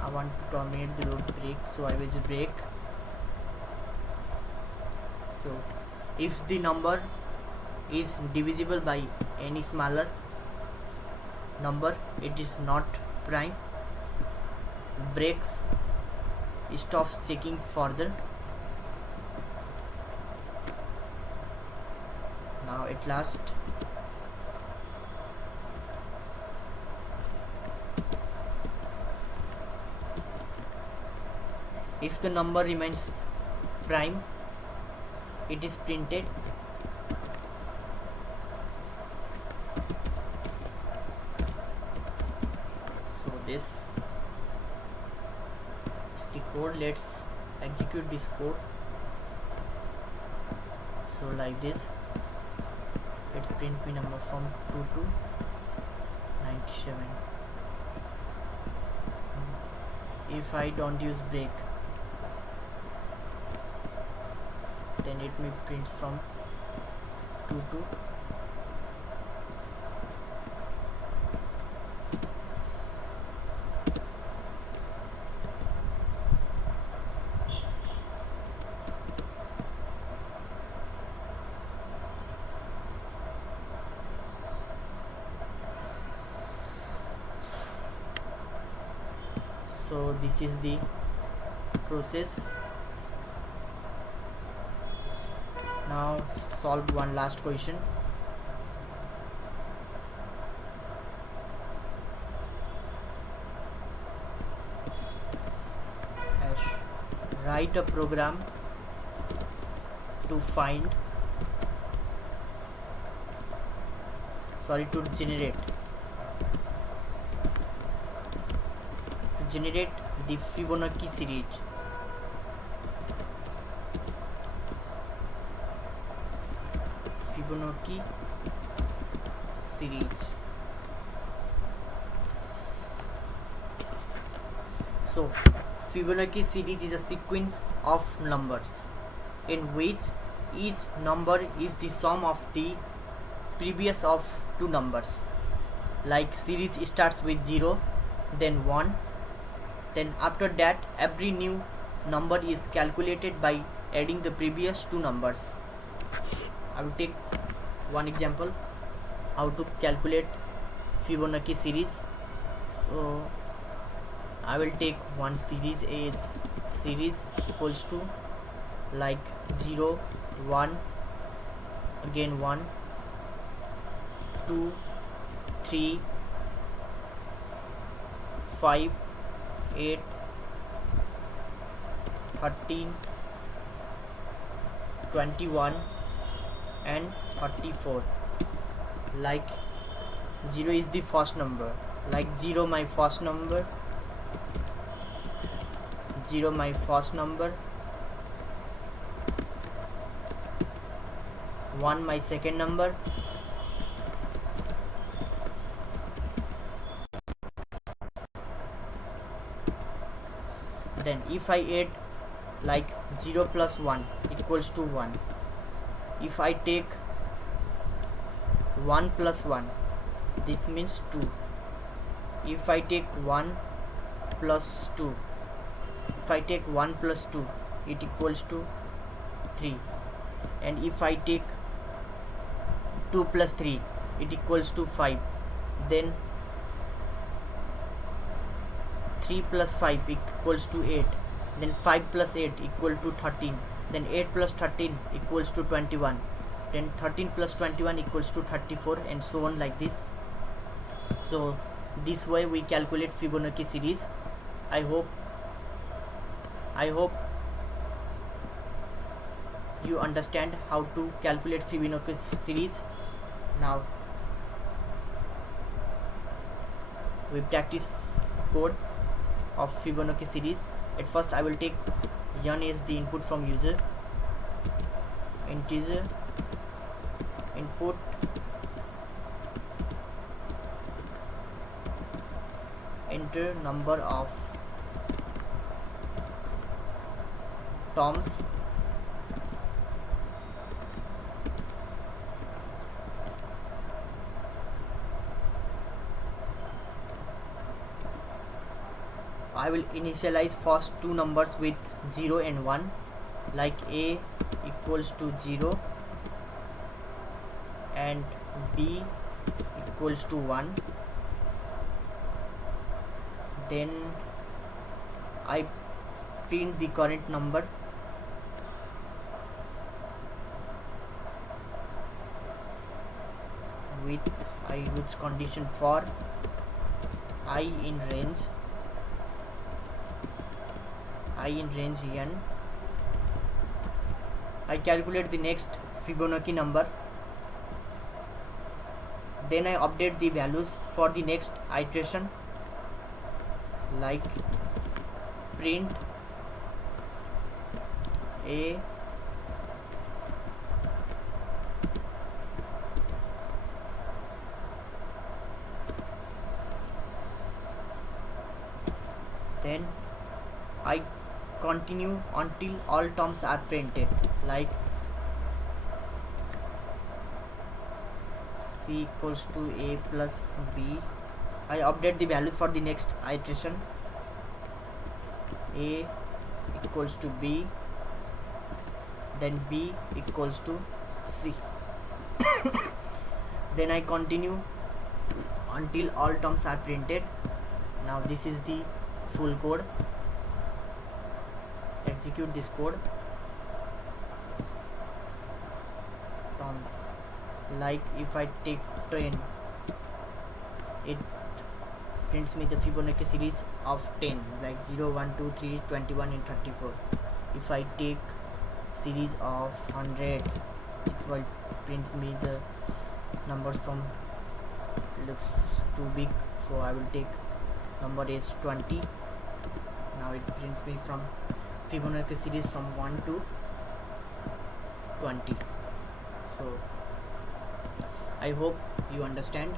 I want to terminate the loop break, so I will break. So if the number is divisible by any smaller number, it is not prime. Breaks, stops checking further. Now at last If the number remains prime, it is printed. So this is the code. Let's execute this code. So like this, let's print p number from 2 to 97. If I don't use break, then it may prints from 2 to so this is the process. Now solve one last question. Write a program to find to generate the Fibonacci series. So Fibonacci series is a sequence of numbers in which each number is the sum of the previous of two numbers. Like series starts with 0, then 1, then after that every new number is calculated by adding the previous two numbers. I will take one example how to calculate Fibonacci series. So I will take one series as series equals to like 0, 1, again 1, 2, 3, 5, 8, 13, 21 and 34. Like 0 is the first number, like 0 my first number, 0 my first number, 1 my second number, then if I add like 0 plus 1 equals to 1, if I take 1 plus 1, this means 2. If I take 1 plus 2, if I take 1 plus 2, it equals to 3. And if I take 2 plus 3, it equals to 5. Then 3 plus 5 equals to 8. Then 5 plus 8 equal to 13. Then 8 plus 13 equals to 21. Then 13 plus 21 equals to 34, and so on like this. So this way we calculate Fibonacci series. I hope you understand how to calculate Fibonacci series. Now we practice code of Fibonacci series. At first I will take n as the input from user, integer input, enter number of terms, I will initialize first two numbers with 0 and 1, like a equals to 0 and b equals to 1. Then I print the current number with I use condition for I in range. I in range n. I calculate the next Fibonacci number. Then I update the values for the next iteration, like print a then I continue until all terms are printed, like c equals to a plus b. I update the value for the next iteration, a equals to b, then b equals to c. Then I continue until all terms are printed. Now this is the full code. Execute this code. Terms, like if I take 10, it prints me the Fibonacci series of 10, like 0, 1, 2, 3, 21 and 34. If I take series of 100, it will print me the numbers from, looks too big, so I will take number is 20. Now it prints me from Fibonacci series from 1 to 20. So I hope you understand.